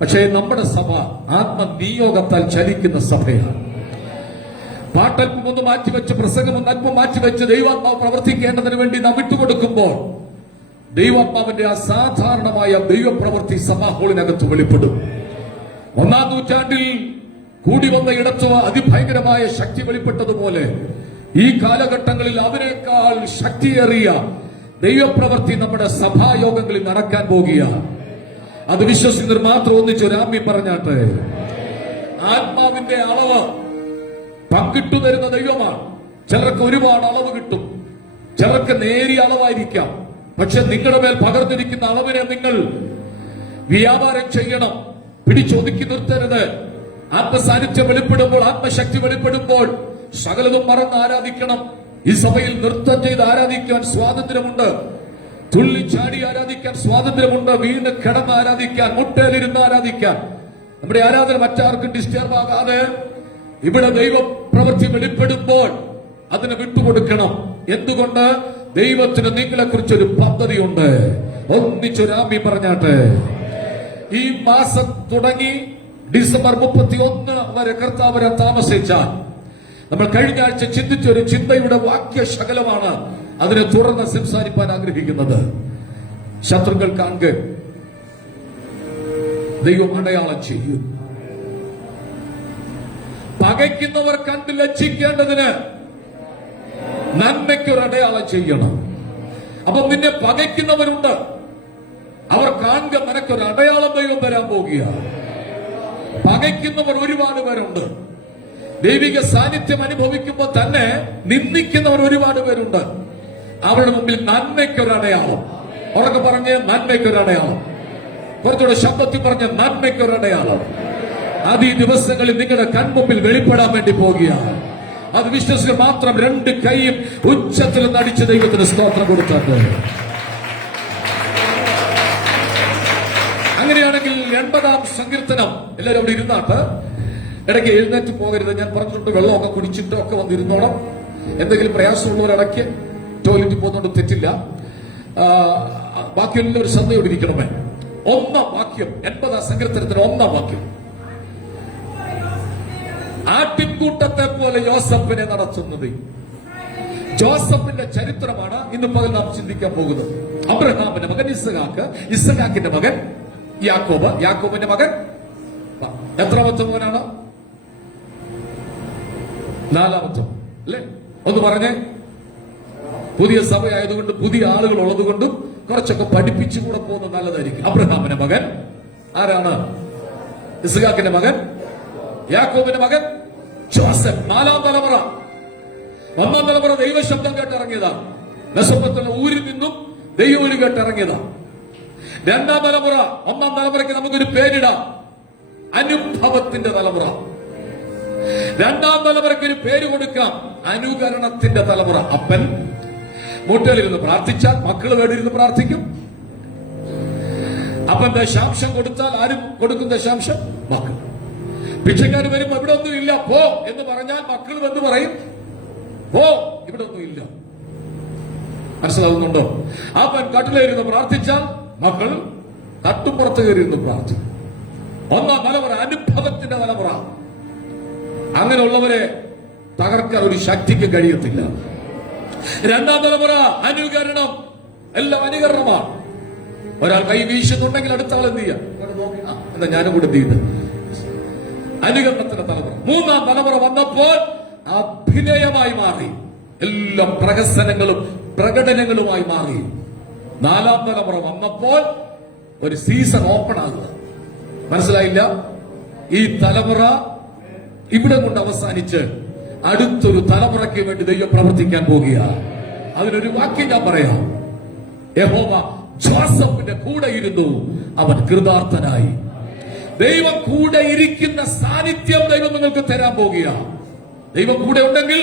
പക്ഷേ നമ്മുടെ സഭ ആത്മനിയോഗത്താൽ ചലിക്കുന്ന സഭയാണ്. പാട്ടൽപ്പം ഒന്ന് മാറ്റിവെച്ച്, പ്രസംഗം അല്പം മാറ്റിവെച്ച് ദൈവാത്മാവ് പ്രവർത്തിക്കേണ്ടതിന് വേണ്ടി നാം വിട്ടുകൊടുക്കുമ്പോൾ ദൈവാത്മാവിന്റെ അസാധാരണമായ ദൈവപ്രവൃത്തി സഭാ ഹാളിനകത്ത് വെളിപ്പെടും. 1-ാം നൂറ്റാണ്ടിൽ കൂടി വന്ന ഇടത്ത് അതിഭയങ്കരമായ ശക്തി വെളിപ്പെട്ടതുപോലെ ഈ കാലഘട്ടങ്ങളിൽ അവനേക്കാൾ ശക്തിയേറിയ ദൈവപ്രവൃത്തി നമ്മുടെ സഭായോഗങ്ങളിൽ നടക്കാൻ പോകുകയാണ്. അത് വിശ്വസിക്കുന്നവർ മാത്രം ഒന്നിച്ചൊരാമി പറഞ്ഞാട്ടെ. ആത്മാവിന്റെ അളവ് പങ്കിട്ടു തരുന്ന ദൈവമാണ്. ചിലർക്ക് ഒരുപാട് അളവ് കിട്ടും, ചിലർക്ക് നേരിയ അളവായിരിക്കാം. പക്ഷെ നിങ്ങളുടെ മേൽ പകർന്നിരിക്കുന്ന അളവിനെ നിങ്ങൾ വ്യാപാരം ചെയ്യണം, പിടിച്ചൊതുക്കി നിർത്തരുത്. ആത്മസാന്നിധ്യം വെളിപ്പെടുമ്പോൾ, ആത്മശക്തി വെളിപ്പെടുമ്പോൾ സകലതും മറന്ന് ആരാധിക്കണം. ഈ സഭയിൽ നൃത്തം ചെയ്ത് ആരാധിക്കാൻ സ്വാതന്ത്ര്യമുണ്ട്, തുള്ളിച്ചാടി ആരാധിക്കാൻ സ്വാതന്ത്ര്യമുണ്ട്, വീണ് കിടന്ന് ആരാധിക്കാൻ, മുട്ടയിലിരുന്ന് ആരാധിക്കാൻ. നമ്മുടെ ആരാധന മറ്റാർക്കും ഡിസ്റ്റർബ് ആകാതെ ഇവിടെ ദൈവപ്രവൃത്തി വെളിപ്പെടുമ്പോൾ അതിന് വിട്ടുകൊടുക്കണം. എന്തുകൊണ്ട്? ദൈവത്തിന് നിങ്ങളെ കുറിച്ചൊരു പദ്ധതിയുണ്ട്. ഒന്നിച്ചൊരാമി പറഞ്ഞാട്ടെ. ഈ മാസം തുടങ്ങി ഡിസംബർ 31 വരെ കർത്താവ് വരാൻ താമസിച്ചാൽ നമ്മൾ കഴിഞ്ഞ ആഴ്ച ചിന്തിച്ചൊരു ചിന്തയുടെ വാക്യശകലമാണ് അതിനെ തുടർന്ന് സംസാരിക്കാൻ ആഗ്രഹിക്കുന്നത്. ശത്രുക്കൾ കാണുക, ദൈവം അടയാളം ചെയ്യും. പകയ്ക്കുന്നവർ കണ്ട് ലജ്ജിക്കേണ്ടതിന് നന്മയ്ക്കൊരു അടയാളം ചെയ്യണം. അപ്പൊ നിന്നെ പകയ്ക്കുന്നവരുണ്ട്, അവർ കാണുക നിനക്കൊരു അടയാളം ദൈവം തരാൻ പോകുകയാണ്. പകയ്ക്കുന്നവർ ഒരുപാട് പേരുണ്ട്. ദൈവിക സാന്നിധ്യം അനുഭവിക്കുമ്പോൾ തന്നെ നിന്ദിക്കുന്നവർ ഒരുപാട് പേരുണ്ട്. അവരുടെ മുമ്പിൽ നന്മയ്ക്കൊരു അടയാളം. ഉറക്കെ പറഞ്ഞ് നന്മയ്ക്കൊരു അടയാളം. കുറച്ചുകൂടെ ശബ്ദത്തിൽ പറഞ്ഞ് നന്മയ്ക്കൊരു അടയാളം. അത് ഈ ദിവസങ്ങളിൽ നിങ്ങളുടെ കൺമുമ്പിൽ വെളിപ്പെടാൻ വേണ്ടി പോകുകയാണ്. അത് വിശ്വസിച്ച് മാത്രം 2 കൈയും ഉച്ചത്തിൽ നടിച്ച് ദൈവത്തിന് സ്തോത്രം കൊടുത്തത്. അങ്ങനെയാണെങ്കിൽ 80-ാം സങ്കീർത്തനം, എല്ലാവരും അവിടെ ഇരുന്നാട്ട് ഇടയ്ക്ക് എഴുന്നേറ്റ് പോകരുത്. ഞാൻ പറഞ്ഞിട്ടുണ്ട്, വെള്ളമൊക്കെ കുടിച്ചിട്ടോ ഒക്കെ വന്നിരുന്നോണം. എന്തെങ്കിലും പ്രയാസമുള്ളവരിടയ്ക്ക് ടോയ്ലറ്റിൽ പോകുന്നോണ്ട് തെറ്റില്ല. ബാക്കിയെല്ലാം ഒരു ശ്രദ്ധയോടെ ഇരിക്കണമേ. 1-ാം വാക്യം, 80-ാം സങ്കീർത്തനത്തിന് 1-ാം വാക്യം. ആട്ടിൻകൂട്ടത്തെ പോലെ യോസഫിനെ നടത്തുന്നത്. ജോസഫിന്റെ ചരിത്രമാണ് ഇന്ന് പകൽ നാം ചിന്തിക്കാൻ പോകുന്നത്. അബ്രഹാമിന്റെ മകൻ ഇസ്ഹാക്ക്, ഇസ്ഹാക്കിന്റെ മകൻ യാക്കോബ്, യാക്കോബിന്റെ മകൻ എത്രാമത്തെ മോനാണ്? 4-ാമത്തെ അല്ലെ? ഒന്ന് പറഞ്ഞേ. പുതിയ സഭയായതുകൊണ്ട് പുതിയ ആളുകൾ ഉള്ളതുകൊണ്ടും കുറച്ചൊക്കെ പഠിപ്പിച്ചുകൂടെ പോകുന്നത് നല്ലതായിരിക്കും. അബ്രഹാമിന്റെ മകൻ ആരാണ്? ഇസ്ഹാക്കിന്റെ മകൻ, യാക്കോബിന്റെ മകൻ ജോസഫ്. 4-ാം തലമുറ. 1-ാം തലമുറ ദൈവശബ്ദം കേട്ടിറങ്ങിയതാ. മെസൊപ്പൊത്താമിയ ഊരിൽ നിന്നും ദൈവം കേട്ടിറങ്ങിയതാ. 2-ാം തലമുറ, 1-ാം തലമുറയ്ക്ക് നമുക്കൊരു പേരിടാം, അനുഭവത്തിന്റെ തലമുറ. 2-ാം തലമുറയ്ക്ക് ഒരു പേര് കൊടുക്കാം, അനുകരണത്തിന്റെ തലമുറ. അപ്പൻ മുട്ടയിലിരുന്ന് പ്രാർത്ഥിച്ചാൽ മക്കൾ വേണ്ടിയിരുന്ന് പ്രാർത്ഥിക്കും. അപ്പൻ ദശാംശം കൊടുത്താൽ ആരും കൊടുക്കും ദശാംശം? മക്കൾ. ഭിക്ഷക്കാർ വരും, ഇവിടെ ഒന്നും ഇല്ല പോ എന്ന് പറഞ്ഞാൽ മക്കൾ എന്ന് പറയും, പോ ഇവിടെ ഒന്നും ഇല്ല. മനസ്സിലാവുന്നുണ്ടോ? അപ്പൻ കട്ടിലിരുന്ന് പ്രാർത്ഥിച്ചാൽ മക്കൾ തട്ടുപുറത്ത് കയറിയിരുന്നു പ്രാർത്ഥിക്കും. ഒന്നാം തലമുറ അനുഭവത്തിന്റെ തലമുറ. അങ്ങനെയുള്ളവരെ തകർക്കാൻ ഒരു ശക്തിക്ക് കഴിയത്തില്ല. രണ്ടാം തലമുറ അനുകരണം, എല്ലാം അനുകരണമാണ്. ഒരാൾ കൈ വീശുന്നുണ്ടെങ്കിൽ അടുത്ത ആൾ എന്ത് ചെയ്യാം? എന്താ ഞാനും കൂടെ എന്ത് ചെയ്യുന്നത്? അനുകരണത്തിന്റെ തലമുറ. മൂന്നാം തലമുറ വന്നപ്പോൾ അഭിനയമായി മാറി, എല്ലാം പ്രഹസനങ്ങളും പ്രകടനങ്ങളുമായി മാറി. നാലാം തലമുറ വന്നപ്പോൾ ഒരു സീസൺ ഓപ്പൺ ആകുക. മനസ്സിലായില്ല? ഈ തലമുറ ഇവിടെ കൊണ്ട് അവസാനിച്ച് അടുത്തൊരു തലമുറയ്ക്ക് വേണ്ടി ദൈവം പ്രവർത്തിക്കാൻ പോകുക. അതിനൊരു വാക്യം ഞാൻ പറയാം. യഹോവ ജോസഫിന്റെ കൂടെ ഇരുന്നു, അവൻ കൃതാർത്ഥനായി. ദൈവം കൂടെ ഇരിക്കുന്ന സാന്നിധ്യം ദൈവം നിങ്ങൾക്ക് തരാൻ പോകുക. ദൈവം കൂടെ ഉണ്ടെങ്കിൽ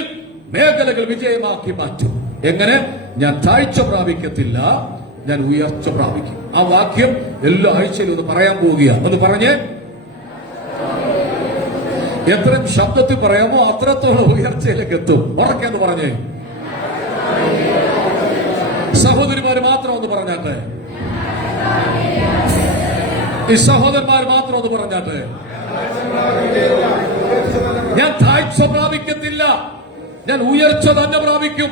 മേഖലകൾ വിജയമാക്കി മാറ്റും. എങ്ങനെ? ഞാൻ താഴ്ച പ്രാപിക്കത്തില്ല, ഞാൻ ഉയർച്ച പ്രാപിക്കും. ആ വാക്യം എല്ലാ ആഴ്ചയിലും ഒന്ന് പറയാൻ പോവുക. ഒന്ന് പറഞ്ഞേ. എത്ര ശബ്ദത്തിൽ പറയാമോ അത്രത്തോളം ഉയർച്ചയിലേക്ക് എത്തും. ഉറക്കെന്ന് പറഞ്ഞേ. സഹോദരിമാര് മാത്രം ഒന്ന് പറഞ്ഞാട്ടെ. ഈ സഹോദരന്മാർ മാത്രം ഒന്ന് പറഞ്ഞാട്ടെ. ഞാൻ താഴ്ച പ്രാപിക്കത്തില്ല, ഞാൻ ഉയർച്ച തന്നെ പ്രാപിക്കും.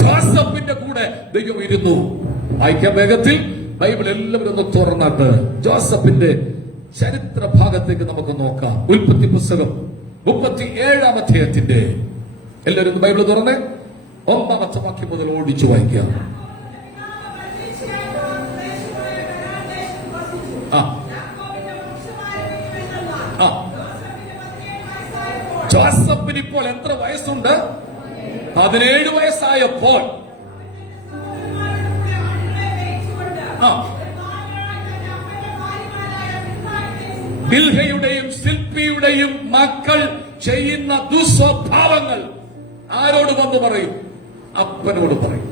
ജോസഫിന്റെ കൂടെ ദൈവം ഇരുന്നു. വായിക്കാൻ വേഗത്തിൽ ബൈബിൾ എല്ലാവരും ഒന്ന് തുറന്നിട്ട് ജോസഫിന്റെ ചരിത്ര ഭാഗത്തേക്ക് നമുക്ക് നോക്കാം. ഉൽപ്പത്തി പുസ്തകം 37-ാം അധ്യായത്തിന്റെ എല്ലാവരും ബൈബിൾ തുറന്ന് 9-ാമത്തെ വാക്യം മുതൽ ഓടിച്ചു വായിക്കാം. ജോസഫിന് ഇപ്പോൾ എത്ര വയസ്സുണ്ട്? 17 വയസ്സായപ്പോൾ ബിൽഹയുടെയും ശില്പിയുടെയും മക്കൾ ചെയ്യുന്ന ദുസ്വഭാവങ്ങൾ ആരോട് വന്ന് പറയും? അപ്പനോട് പറയും.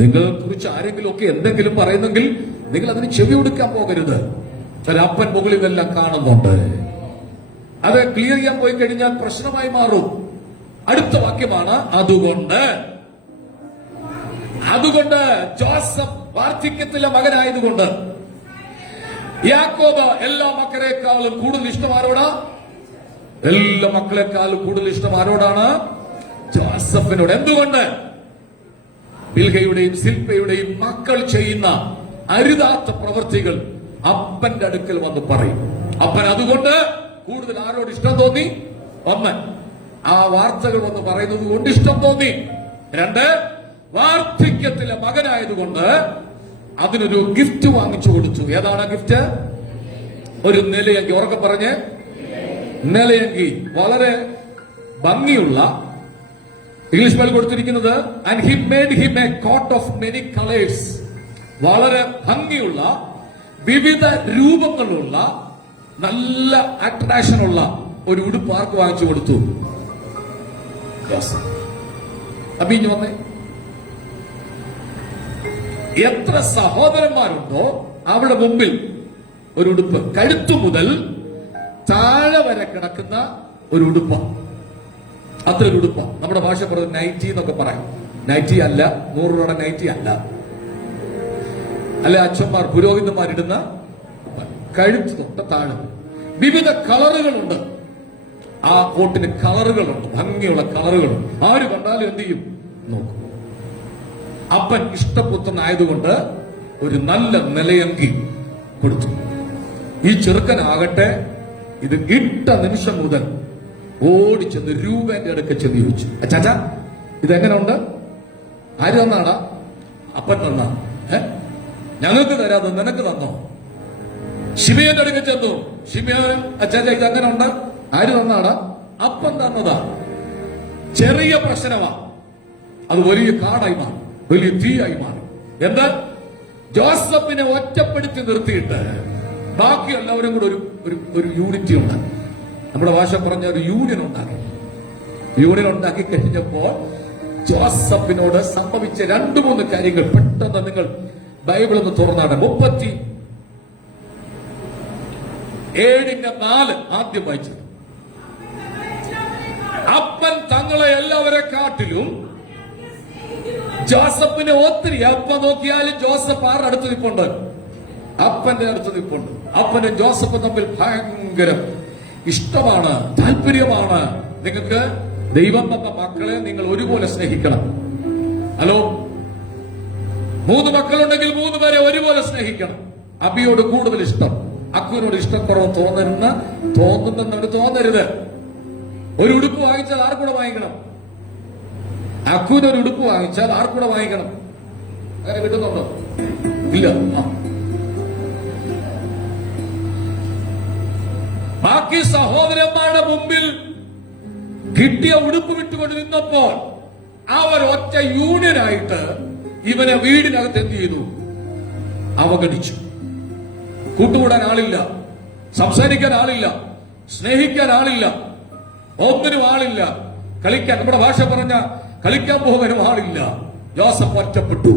നിങ്ങളെ കുറിച്ച് ആരെങ്കിലും ഒക്കെ എന്തെങ്കിലും പറയുന്നെങ്കിൽ നിങ്ങൾ അതിന് ചെവി കൊടുക്കാൻ പോകരുത്. ഒരപ്പൻ മുകളിൽ ഇതെല്ലാം കാണുന്നുണ്ട്. അത് ക്ലിയർ ചെയ്യാൻ പോയി കഴിഞ്ഞാൽ പ്രശ്നമായി മാറും. അടുത്ത വാക്യമാണ് അതുകൊണ്ട് ജോസഫ് വാർദ്ധക്യത്തിലെ മകനായതുകൊണ്ട് യാക്കോബ് എല്ലാ മക്കളെക്കാളും കൂടുതൽ ഇഷ്ടം ആരോടാ? എല്ലാ മക്കളെക്കാളും കൂടുതൽ ഇഷ്ടം ആരോടാണ്? ജോസഫിനോട്. എന്തുകൊണ്ട്? ബിൽഹയുടെയും ശില്പയുടെയും മക്കൾ ചെയ്യുന്ന അരുതാത്ത പ്രവൃത്തികൾ അപ്പന്റെ അടുക്കൽ വന്ന് പറയും. അപ്പൻ അതുകൊണ്ട് കൂടുതൽ ആരോട് ഇഷ്ടം തോന്നി? ഒന്ന്, ആ വാർത്തകൾ വന്ന് പറയുന്നത് കൊണ്ട് ഇഷ്ടം തോന്നി. രണ്ട്, വാർദ്ധക്യത്തിലെ മകനായതുകൊണ്ട് അതിനൊരു ഗിഫ്റ്റ് വാങ്ങിച്ചു കൊടുത്തു. ഏതാണ് ഗിഫ്റ്റ്? ഒരു നിലയങ്കി. ഉറക്കെ പറഞ്ഞ്. നിലയങ്കി. വളരെ ഭംഗിയുള്ള, ഇംഗ്ലീഷ് മേൽ കൊടുത്തിരിക്കുന്നത് and he made him a coat of many colours. വളരെ ഭംഗിയുള്ള, വിവിധ രൂപങ്ങളുള്ള, നല്ല അട്രാക്ഷനുള്ള ഒരു ഉടുപ്പ് ആർക്ക് വാങ്ങിച്ചു കൊടുത്തു? അഭിഞ്ഞു വന്നേ. എത്ര സഹോദരന്മാരുണ്ടോ അവിടെ മുമ്പിൽ ഒരു ഉടുപ്പ്, കഴുത്തു മുതൽ താഴെ വരെ കിടക്കുന്ന ഒരു ഉടുപ്പ. അത്ര ഒരു ഉടുപ്പ. നമ്മുടെ ഭാഷ പറയുന്നത് നൈറ്റി എന്നൊക്കെ പറയാം. നൈറ്റി അല്ല, 100 രൂപയുടെ നൈറ്റി അല്ല. അല്ലെ അച്ഛന്മാർ പുരോഹിതന്മാരിടുന്ന കഴുത്ത് തൊട്ട് താഴെ വിവിധ കളറുകളുണ്ട്. ആ കോട്ടിന് കളറുകളുണ്ട്, ഭംഗിയുള്ള കളറുകളുണ്ട്. ആര് കണ്ടാലും എന്ത് ചെയ്യും? നോക്കും. അപ്പൻ ഇഷ്ടപുത്രനായതുകൊണ്ട് ഒരു നല്ല നിലയങ്കി കൊടുത്തു. ഈ ചെറുക്കനാകട്ടെ ഇത് ഇട്ട നിമിഷം മുതൽ ഓടിച്ചെന്ന് രൂപന്റെ അടുക്ക ചെന്ന് ചോദിച്ചു, അച്ചാച്ചാ ഇതെങ്ങനെ ഉണ്ട്? ആര് തന്നാടാ? അപ്പൻ തന്നാ. ഞങ്ങൾക്ക് തരാതെ നിനക്ക് തന്നോ? ശിമയോന്റെ അടുക്ക ചെന്നു. ശിമയോൻ, അച്ചാച്ചാ ഇതെങ്ങനെ ഉണ്ട്? ആര് തന്നാടാ? അപ്പൻ തന്നതാ. ചെറിയ പ്രശ്നമാ, അത് വലിയ കാടായി മാറി, വലിയ തീയായി മാറി. എന്താ? ജോസഫിനെ ഒറ്റപ്പെടുത്തി നിർത്തിയിട്ട് ബാക്കി എല്ലാവരും കൂടെ ഒരു യൂണിറ്റി ഉണ്ടാക്കി. നമ്മുടെ ഭാഷ പറഞ്ഞ ഒരു യൂണിയൻ ഉണ്ടാക്കി. യൂണിയൻ ഉണ്ടാക്കി കഴിഞ്ഞപ്പോൾ ജോസഫിനോട് സംഭവിച്ച 2-3 കാര്യങ്ങൾ പെട്ടെന്ന് നിങ്ങൾ ബൈബിൾ ഒന്ന് തുറന്നാണ്. 37:4 ആദ്യം വായിച്ചത്. അപ്പൻ തങ്ങളെ എല്ലാവരെ കാട്ടിലും ജോസഫിന് ഒത്തിരി, എപ്പോ നോക്കിയാലും ജോസഫ് ആരുടെ അടുത്ത് നിൽപ്പുണ്ട്? അപ്പന്റെ അടുത്ത് നിൽപ്പുണ്ട്. അപ്പനും ജോസഫും തമ്മിൽ ഭയങ്കര ഇഷ്ടമാണ്, താല്പര്യമാണ്. നിങ്ങൾക്ക് ദൈവം തന്ന മക്കളെ നിങ്ങൾ ഒരുപോലെ സ്നേഹിക്കണം. ഹലോ, 3 മക്കളുണ്ടെങ്കിൽ 3 പേരെ ഒരുപോലെ സ്നേഹിക്കണം. അബിയോട് കൂടുതൽ ഇഷ്ടം, അക്കുവിനോട് ഇഷ്ടക്കുറവ് തോന്നുന്നെന്നോട് തോന്നരുത്. ഒരു ഉടുപ്പ് വാങ്ങിച്ചാൽ ആർക്കൂടെ വാങ്ങിക്കണം? അക്കുവിന് ഒരു ഉടുപ്പ് വാങ്ങിച്ചാൽ ആർക്കൂടെ വാങ്ങിക്കണം? അങ്ങനെ കിട്ടുന്നുണ്ടോ? ഇല്ല. ബാക്കി സഹോദരന്മാരുടെ മുമ്പിൽ കിട്ടിയ ഉടുപ്പ് വിട്ടുകൊണ്ട് നിന്നപ്പോൾ അവർ ഒറ്റ യൂണിയനായിട്ട് ഇവനെ വീടിനകത്ത് എന്ത് ചെയ്തു? അവഗണിച്ചു. കൂട്ടുകൂടാൻ ആളില്ല, സംസാരിക്കാൻ ആളില്ല, സ്നേഹിക്കാൻ ആളില്ല, ഒന്നിനും ആളില്ല, കളിക്കാൻ, നമ്മുടെ ഭാഷ പറഞ്ഞ കളിക്കാൻ പോകാനും ആളില്ല. ജോസഫ് ഒറ്റപ്പെട്ടു.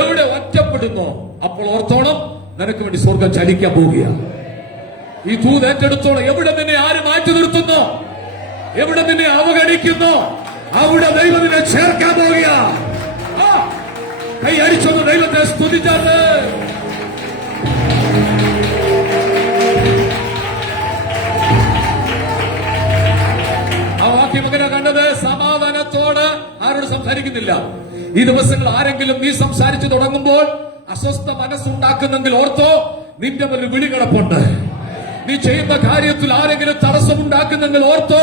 എവിടെ ഒറ്റപ്പെടുന്നോ അപ്പോൾ ഓർത്തോണം, നിനക്ക് വേണ്ടി സ്വർഗം ചലിക്കാൻ പോവുകയാണ്. ഈ തൂത് ഏറ്റെടുത്തോളം. എവിടെ നിന്നെ ആര് മാറ്റി നിർത്തുന്നോ, എവിടെ നിന്നെ അവഗണിക്കുന്നോ, അവിടെ ദൈവത്തിനെ ചേർക്കാൻ പോവുക. കൈ അടിച്ചൊന്ന് ദൈവത്തെ സ്തുതിച്ചാണ്. ആ വാക്യം എങ്ങനെ കണ്ടത്? സമാധാനത്തോട് ആരോട് സംസാരിക്കുന്നില്ല. ഈ ദിവസങ്ങൾ ആരെങ്കിലും നീ സംസാരിച്ചു തുടങ്ങുമ്പോൾ അസ്വസ്ഥ മനസ്സുണ്ടാക്കുന്നെങ്കിൽ ഓർത്തോ, നിന്റെ ഒരു വിളി കിടപ്പുണ്ട്. നീ ചെയ്യുന്ന കാര്യത്തിൽ ആരെങ്കിലും തടസ്സമുണ്ടാക്കുന്നെങ്കിൽ ഓർത്തോ,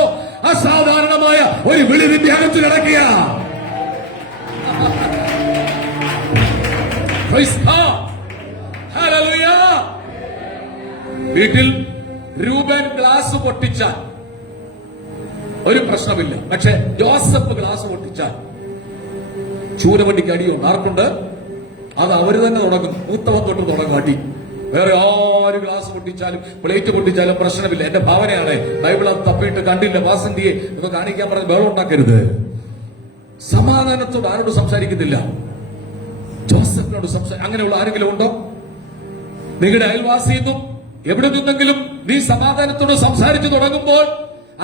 അസാധാരണമായ ഒരു വിളി നിന്റെ അകത്ത് കിടക്കുക. വീട്ടിൽ രൂപൻ ഗ്ലാസ് പൊട്ടിച്ചാൽ ഒരു പ്രശ്നമില്ല. പക്ഷെ ജോസഫ് ഗ്ലാസ് പൊട്ടിച്ചാൽ ചൂരവണ്ടിക്ക് അടിയുണ്ട്. ആർക്കുണ്ട്? അത് അവര് തന്നെ തുടങ്ങും. മൂത്തവൻ തൊട്ട് തുടങ്ങും അടി. വേറെ ആര് ഗ്ലാസ് പൊട്ടിച്ചാലും പ്ലേറ്റ് പൊട്ടിച്ചാലും പ്രശ്നമില്ല. എന്റെ ഭാവനയാണ്. ബൈബിൾ അത് തപ്പിയിട്ട് കണ്ടില്ല, വാസന്തിയെ ഇതൊക്കെ കാണിക്കാൻ പറഞ്ഞ് ബഹളം ഉണ്ടാക്കരുത്. സമാധാനത്തോട് ആരോട് സംസാരിക്കുന്നില്ല? ജോസഫിനോട് അങ്ങനെയുള്ള ആരെങ്കിലും ഉണ്ടോ? നിങ്ങളുടെ അയൽവാസിയെന്നും എവിടെ നിന്നെങ്കിലും നീ സമാധാനത്തോട് സംസാരിച്ചു തുടങ്ങുമ്പോൾ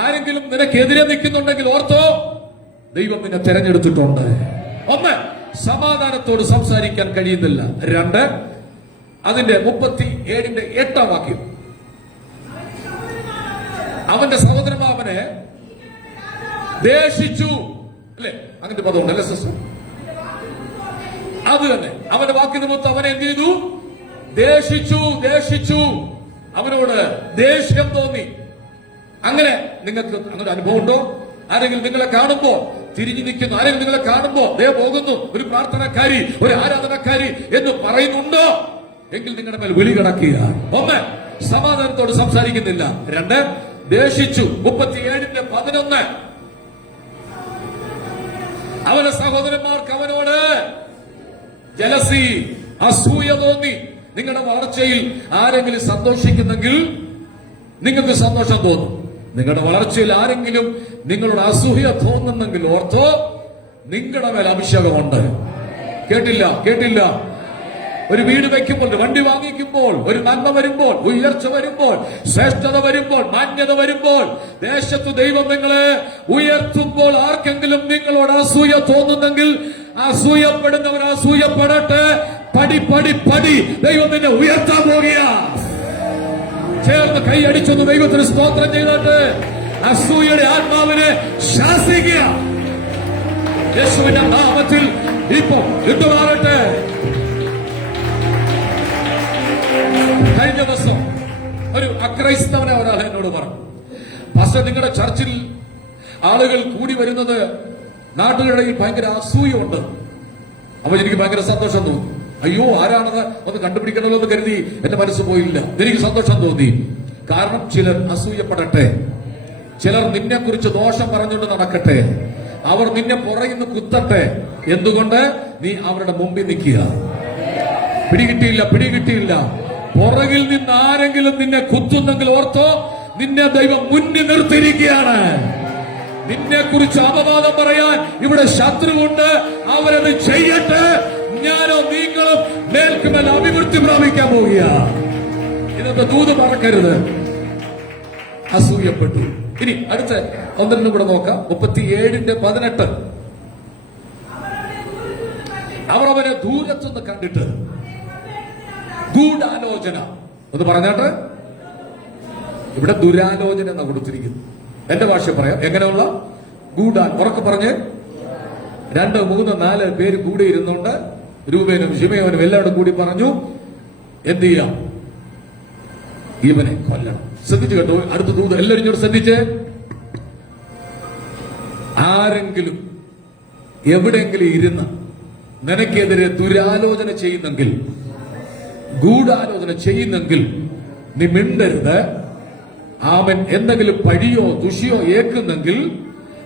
ആരെങ്കിലും നിനക്കെതിരെ നിൽക്കുന്നുണ്ടെങ്കിൽ ഓർത്തോ, ദൈവം നിന്നെ തെരഞ്ഞെടുത്തിട്ടുണ്ട്. 1, സമാധാനത്തോട് സംസാരിക്കാൻ കഴിയുന്നില്ല. 2, അതിന്റെ 37ന്റെ 8ാം വാക്യം. അവന്റെ സഹോദരന്മാവനെ ദേഷിച്ചു, അല്ലെ? അങ്ങനത്തെ പദമുണ്ടല്ലേ സിസ്റ്റർ? അത് തന്നെ. അവന്റെ വാക്ക് നിമിത്തം അവനെ എന്ത് ചെയ്തു? ദേഷിച്ചു. അവനോട് ദേഷ്യം തോന്നി. അങ്ങനെ നിങ്ങൾക്ക് അങ്ങനെ അനുഭവം ഉണ്ടോ? ആരെങ്കിലും നിങ്ങളെ കാണുമ്പോൾ തിരിഞ്ഞു നിൽക്കുന്നു, ആരെങ്കിലും നിങ്ങളെ കാണുമ്പോൾ ദേ പോകുന്നു, ഒരു പ്രാർത്ഥനക്കാരി, ഒരു ആരാധനക്കാരി എന്ന് പറയുന്നുണ്ടോ എങ്കിൽ നിങ്ങളുടെ മേൽ വിളി കിടക്കുക. 1, സമാധാനത്തോട് സംസാരിക്കുന്നില്ല. 2, ദേഷിച്ചു. 37ന്റെ 11. അവന്റെ സഹോദരന്മാർക്ക് അവനോട് ജലസി, അസൂയ തോന്നി. നിങ്ങളുടെ വളർച്ചയിൽ ആരെങ്കിലും സന്തോഷിക്കുന്നെങ്കിൽ നിങ്ങൾക്ക് സന്തോഷം തോന്നും. നിങ്ങളുടെ വളർച്ചയിൽ ആരെങ്കിലും നിങ്ങളുടെ അസൂയ തോന്നുന്നെങ്കിൽ ഓർത്തോ, നിങ്ങളുടെ മേൽ അഭിഷേകമുണ്ട്. കേട്ടില്ല. ഒരു വീട് വയ്ക്കുമ്പോൾ, വണ്ടി വാങ്ങിക്കുമ്പോൾ, ഒരു നന്മ വരുമ്പോൾ, ഉയർച്ച വരുമ്പോൾ, ശ്രേഷ്ഠത വരുമ്പോൾ, മാന്യത വരുമ്പോൾ, ദേശത്ത് ദൈവം നിങ്ങളെ ഉയർത്തുമ്പോൾ ആർക്കെങ്കിലും നിങ്ങളോട് അസൂയ തോന്നുന്നെങ്കിൽ അസൂയപ്പെടുന്നവർ അസൂയപ്പെടട്ടെ. പടി ദൈവം നിന്നെ ഉയർത്താൻ പോകുക. ചേർന്ന് കൈയടിച്ചൊന്ന് ദൈവത്തിന് സ്തോത്രം ചെയ്തിട്ട് അസൂയയുടെ ആത്മാവിനെ ശാസിക്കുക. യേശുവിന്റെ നാമത്തിൽ ഇപ്പൊ വിട്ടുമാറട്ടെ. കഴിഞ്ഞ ദിവസം ഒരു അക്രൈസ്തവനെ ഒരാൾ എന്നോട് പറഞ്ഞു, പക്ഷെ നിങ്ങളുടെ ചർച്ചിൽ ആളുകൾ കൂടി വരുന്നത് നാട്ടുകാരുടെ ഭയങ്കര അസൂയുണ്ട്. അപ്പൊ എനിക്ക് ഭയങ്കര സന്തോഷം തോന്നി. അയ്യോ, ആരാണെന്ന് ഒന്ന് കണ്ടുപിടിക്കണമല്ലോ എന്ന് കരുതി എന്റെ മനസ്സ് പോയില്ല. എനിക്ക് സന്തോഷം തോന്നി. കാരണം ചിലർ അസൂയപ്പെടട്ടെ, ചിലർ നിന്നെ കുറിച്ച് ദോഷം പറഞ്ഞുകൊണ്ട് നടക്കട്ടെ, അവർ നിന്നെ പുറകിൽ നിന്ന് കുത്തട്ടെ. എന്തുകൊണ്ട്? നീ അവരുടെ മുമ്പിൽ നിൽക്കുക. പിടികിട്ടിയില്ല. പുറകിൽ നിന്ന് ആരെങ്കിലും നിന്നെ കുത്തുന്നെങ്കിൽ ഓർത്തോ, നിന്നെ ദൈവം മുന്നിൽ നിർത്തിയിരിക്കുകയാണ്. നിന്നെ കുറിച്ച് അപവാദം പറയാൻ ഇവിടെ ശത്രുവുണ്ട്. അവരത് ചെയ്യട്ടെ. ഞാനോ നിങ്ങളും മേൽക്കുമേൽ അഭിവൃദ്ധി പ്രാപിക്കാൻ പോവുക. ഇന്നത്തെ ദൂത് മറക്കരുത്. അസൂയപ്പെട്ടു. ഇനി അടുത്ത ഒന്നിനും കൂടെ നോക്കാം. 37ന്റെ 18. അവർ അവനെ ദൂരത്തുനിന്ന് കണ്ടിട്ട് ഗൂഢാലോചന ഒന്ന് പറഞ്ഞാട്ട്, ഇവിടെ ദുരാലോചന എന്നാ കൊടുത്തിരിക്കുന്നു. എന്റെ ഭാഷ പറയാം, എങ്ങനെയുള്ള ഉറക്കെ പറഞ്ഞ് 2, 3, 4 പേര് കൂടി ഇരുന്നുകൊണ്ട് രൂപേനും ശിമയോനും എല്ലാവരും കൂടി പറഞ്ഞു, എന്ത് ചെയ്യാം, ഇവനെ കൊല്ലണം. ശ്രദ്ധിച്ചു കേട്ടോ, അടുത്ത ദൂത് എല്ലാവരും ഇങ്ങോട്ട് ശ്രദ്ധിച്ച്. ആരെങ്കിലും എവിടെയെങ്കിലും ഇരുന്ന് നിനക്കെതിരെ ദുരാലോചന ചെയ്യുന്നെങ്കിൽ, ഗൂഢാലോചന ചെയ്യുന്നെങ്കിൽ നീ മിണ്ടരുത്. അവൻ എന്തെങ്കിലും പഴിയോ ദുഷിയോ ഏക്കുന്നെങ്കിൽ,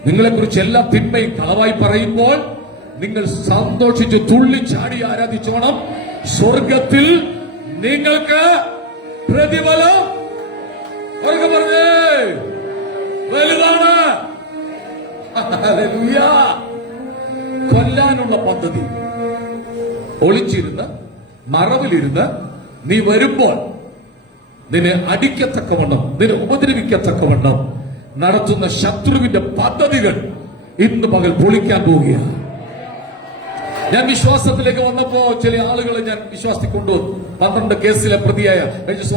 നിങ്ങളെക്കുറിച്ച് എല്ലാ തിന്മയും കളവായി പറയുമ്പോൾ നിങ്ങൾ സന്തോഷിച്ച് തുള്ളിച്ചാടി ആരാധിച്ചോണം. സ്വർഗത്തിൽ നിങ്ങൾക്ക് പ്രതിഫലം പറഞ്ഞേ വലുതാണ്. ഹല്ലേലൂയ. കൊല്ലാനുള്ള പദ്ധതി ഒളിച്ചിരുന്ന് മറവിലിരുന്ന് നീ വരുമ്പോൾ നിന്നെ അടിക്കത്തക്കവണ്ണം, നിന്നെ ഉപദ്രവിക്കത്തക്കവണ്ണം നടത്തുന്ന ശത്രുവിന്റെ പദ്ധതികൾ ഇന്ന് പകൽ പൊളിക്കാൻ പോവുകയാണ്. ഞാൻ വിശ്വാസത്തിലേക്ക് വന്നപ്പോ ചില ആളുകളെ ഞാൻ വിശ്വാസത്തിൽ കൊണ്ടുവന്നു. 12 കേസിലെ പ്രതിയായ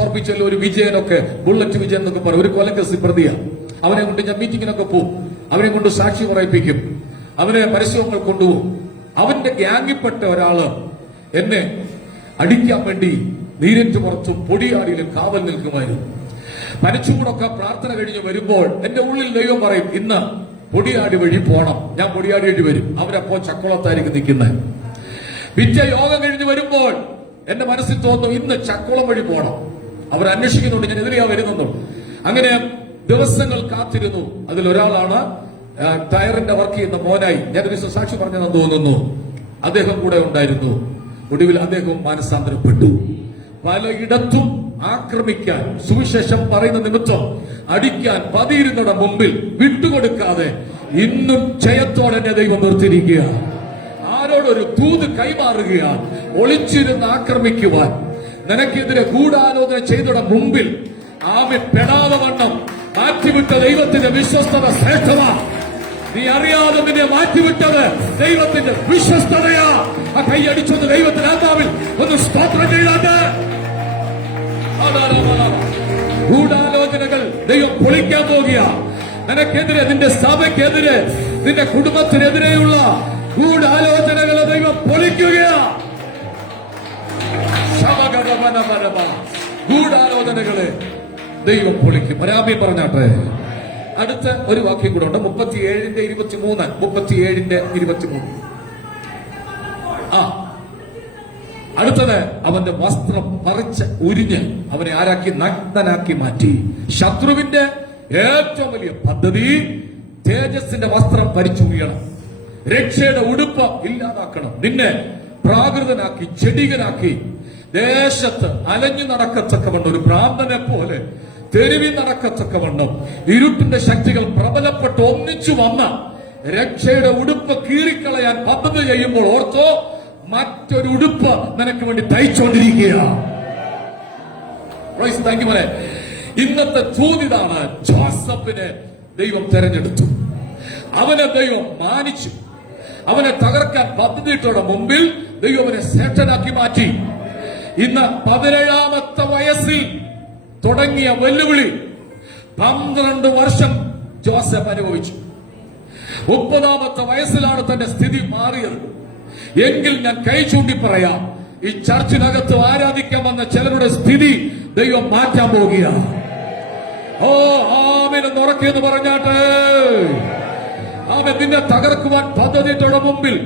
ഓർപ്പിച്ചല്ലോ, ഒരു വിജയനൊക്കെ, ബുള്ളറ്റ് വിജയൻ എന്നൊക്കെ പറയും, ഒരു കൊലക്കേസിൽ പ്രതിയാണ്. അവനെ കൊണ്ട് ഞാൻ മീറ്റിങ്ങിനൊക്കെ പോകും, അവനെ കൊണ്ട് സാക്ഷി പറയിപ്പിക്കും, അവനെ പരസ്യങ്ങൾ കൊണ്ടുപോകും. അവന്റെ ഗ്യാങ്ങിൽപ്പെട്ട ഒരാള് എന്നെ അടിക്കാൻ വേണ്ടി നീരറ്റ് പുറത്തും പൊടിയാടിയിലും കാവൽ നിൽക്കുമായിരുന്നു. പനച്ചൂടൊക്കെ പ്രാർത്ഥന കഴിഞ്ഞ് വരുമ്പോൾ എന്റെ ഉള്ളിൽ ദൈവം പറയും, ഇന്ന് പൊടിയാടി വഴി പോണം. ഞാൻ പൊടിയാടി വഴി വരും. അവരപ്പോ ചക്കുളത്തായിരിക്കും നിൽക്കുന്നത്. പിറ്റേ യോഗം കഴിഞ്ഞ് വരുമ്പോൾ എന്റെ മനസ്സിൽ തോന്നുന്നു, ഇന്ന് ചക്കുളം വഴി പോണം. അവർ അന്വേഷിക്കുന്നുണ്ട്, ഞാൻ എതിരെയാ വരുന്നുണ്ടോ. അങ്ങനെ ദിവസങ്ങൾ കാത്തിരുന്നു. അതിലൊരാളാണ് ടയറിന്റെ വർക്ക് ചെയ്യുന്ന മോനായി, ഞാനൊരു സാക്ഷി പറഞ്ഞതെന്ന് തോന്നുന്നു, അദ്ദേഹം കൂടെ ഉണ്ടായിരുന്നു. ഒടുവിൽ അദ്ദേഹം മാനസാന്തരപ്പെട്ടു. പലയിടത്തും ആക്രമിക്കാൻ, സുവിശേഷം പറയുന്ന നിമിത്തം അടിക്കാൻ പതിയിരുന്നവരുടെ മുമ്പിൽ വിട്ടുകൊടുക്കാതെ ഇന്നും ജയത്തോടെ എന്നെ ദൈവം നിർത്തിയിരിക്കുകയാണ്. ആരോടൊരു ദൂത് കൈമാറുകയാണ്, ഒളിച്ചിരുന്ന് ആക്രമിക്കുവാൻ, നിനക്കെതിരെ ഗൂഢാലോചന ചെയ്തവരുടെ മുമ്പിൽ ആമി പെടാതെ വണ്ണം മാറ്റിവിട്ട ദൈവത്തിന്റെ വിശ്വസ്തത ശ്രേഷ്ഠമാണ്. നീ അറിയാതെ നിന്നെ മാറ്റിവിട്ടത് ദൈവത്തിന്റെ വിശ്വസ്തതയാ. ആ കൈയടിച്ചൊന്ന് ദൈവത്തിന്റെ ആത്മാവിൽ ഒന്ന് സ്തോത്രം ചെയ്താട്ട്. ഗൂഢാലോചനകൾ ദൈവം പൊളിക്കാൻ പോകുക. നിനക്കെതിരെ, നിന്റെ സഭയ്ക്കെതിരെ, നിന്റെ കുടുംബത്തിനെതിരെയുള്ള ഗൂഢാലോചനകളെ ദൈവം പൊളിക്കുകയാ. ഗൂഢാലോചനകളെ ദൈവം പൊളിക്കും. ഒരാമീൻ പറഞ്ഞാട്ടെ. അടുത്ത ഒരു വാക്യം കൂടെ ഉണ്ട്, 37:23. 37:23. അടുത്തത്, അവന്റെ വസ്ത്രം പറിച്ച് ഉരിഞ്ഞ് അവനെ ആരാക്കി? നഗ്നനാക്കി മാറ്റി. ശത്രുവിന്റെ ഏറ്റവും വലിയ പദ്ധതി തേജസ്സിന്റെ വസ്ത്രം പരിച്ചുറിയണം, രക്ഷയുടെ ഉടുപ്പ് ഇല്ലാതാക്കണം, നിന്നെ പ്രാകൃതനാക്കി ചെടികനാക്കി ദേശത്ത് അലഞ്ഞു നടക്കത്തക്കവണ്ണം, ഒരു ഭ്രാന്തനെ പോലെ തെരുവിൽ നടക്കത്തക്കവണ്ണം ഇരുട്ടിന്റെ ശക്തികൾ പ്രബലപ്പെട്ട് ഒന്നിച്ചു വന്ന രക്ഷയുടെ ഉടുപ്പ് കീറിക്കളയാൻ പദ്ധതി ചെയ്യുമ്പോൾ ഓർത്തോ, മറ്റൊരു ഉടുപ്പ് നിനക്ക് വേണ്ടി തയ്ച്ചുകൊണ്ടിരിക്കുകയാണ്. ഇന്നത്തെ ചോദ്യതാണ്, ജോസഫിനെ ദൈവം തെരഞ്ഞെടുത്തു, അവനെ ദൈവം മാനിച്ചു, അവനെ തകർക്കാൻ പദ്ധതിയിട്ടോടെ മുമ്പിൽ ദൈവം അവനെ ശ്രേഷ്ഠനാക്കി മാറ്റി. ഇന്ന് 17ാമത്തെ വയസ്സിൽ തുടങ്ങിയ വെല്ലുവിളി 12 വർഷം ജോസഫ് അനുഭവിച്ചു. 30ാമത്തെ വയസ്സിലാണ് തന്റെ സ്ഥിതി മാറിയത്. എങ്കിൽ ഞാൻ കൈ ചൂണ്ടി പറയാം, ഈ ചർച്ചിനകത്ത് ആരാധിക്കാൻ വന്ന ചിലരുടെ സ്ഥിതി ദൈവം മാറ്റാൻ പോകുകയാണ്. ഓ ആമേനെന്ന് ഉറക്കെന്ന് പറഞ്ഞാട്ടെ. ആമേൻ. നിന്നെ തകർക്കുവാൻ പദ്ധതിയിട്ടവരുടെ മുമ്പിൽ,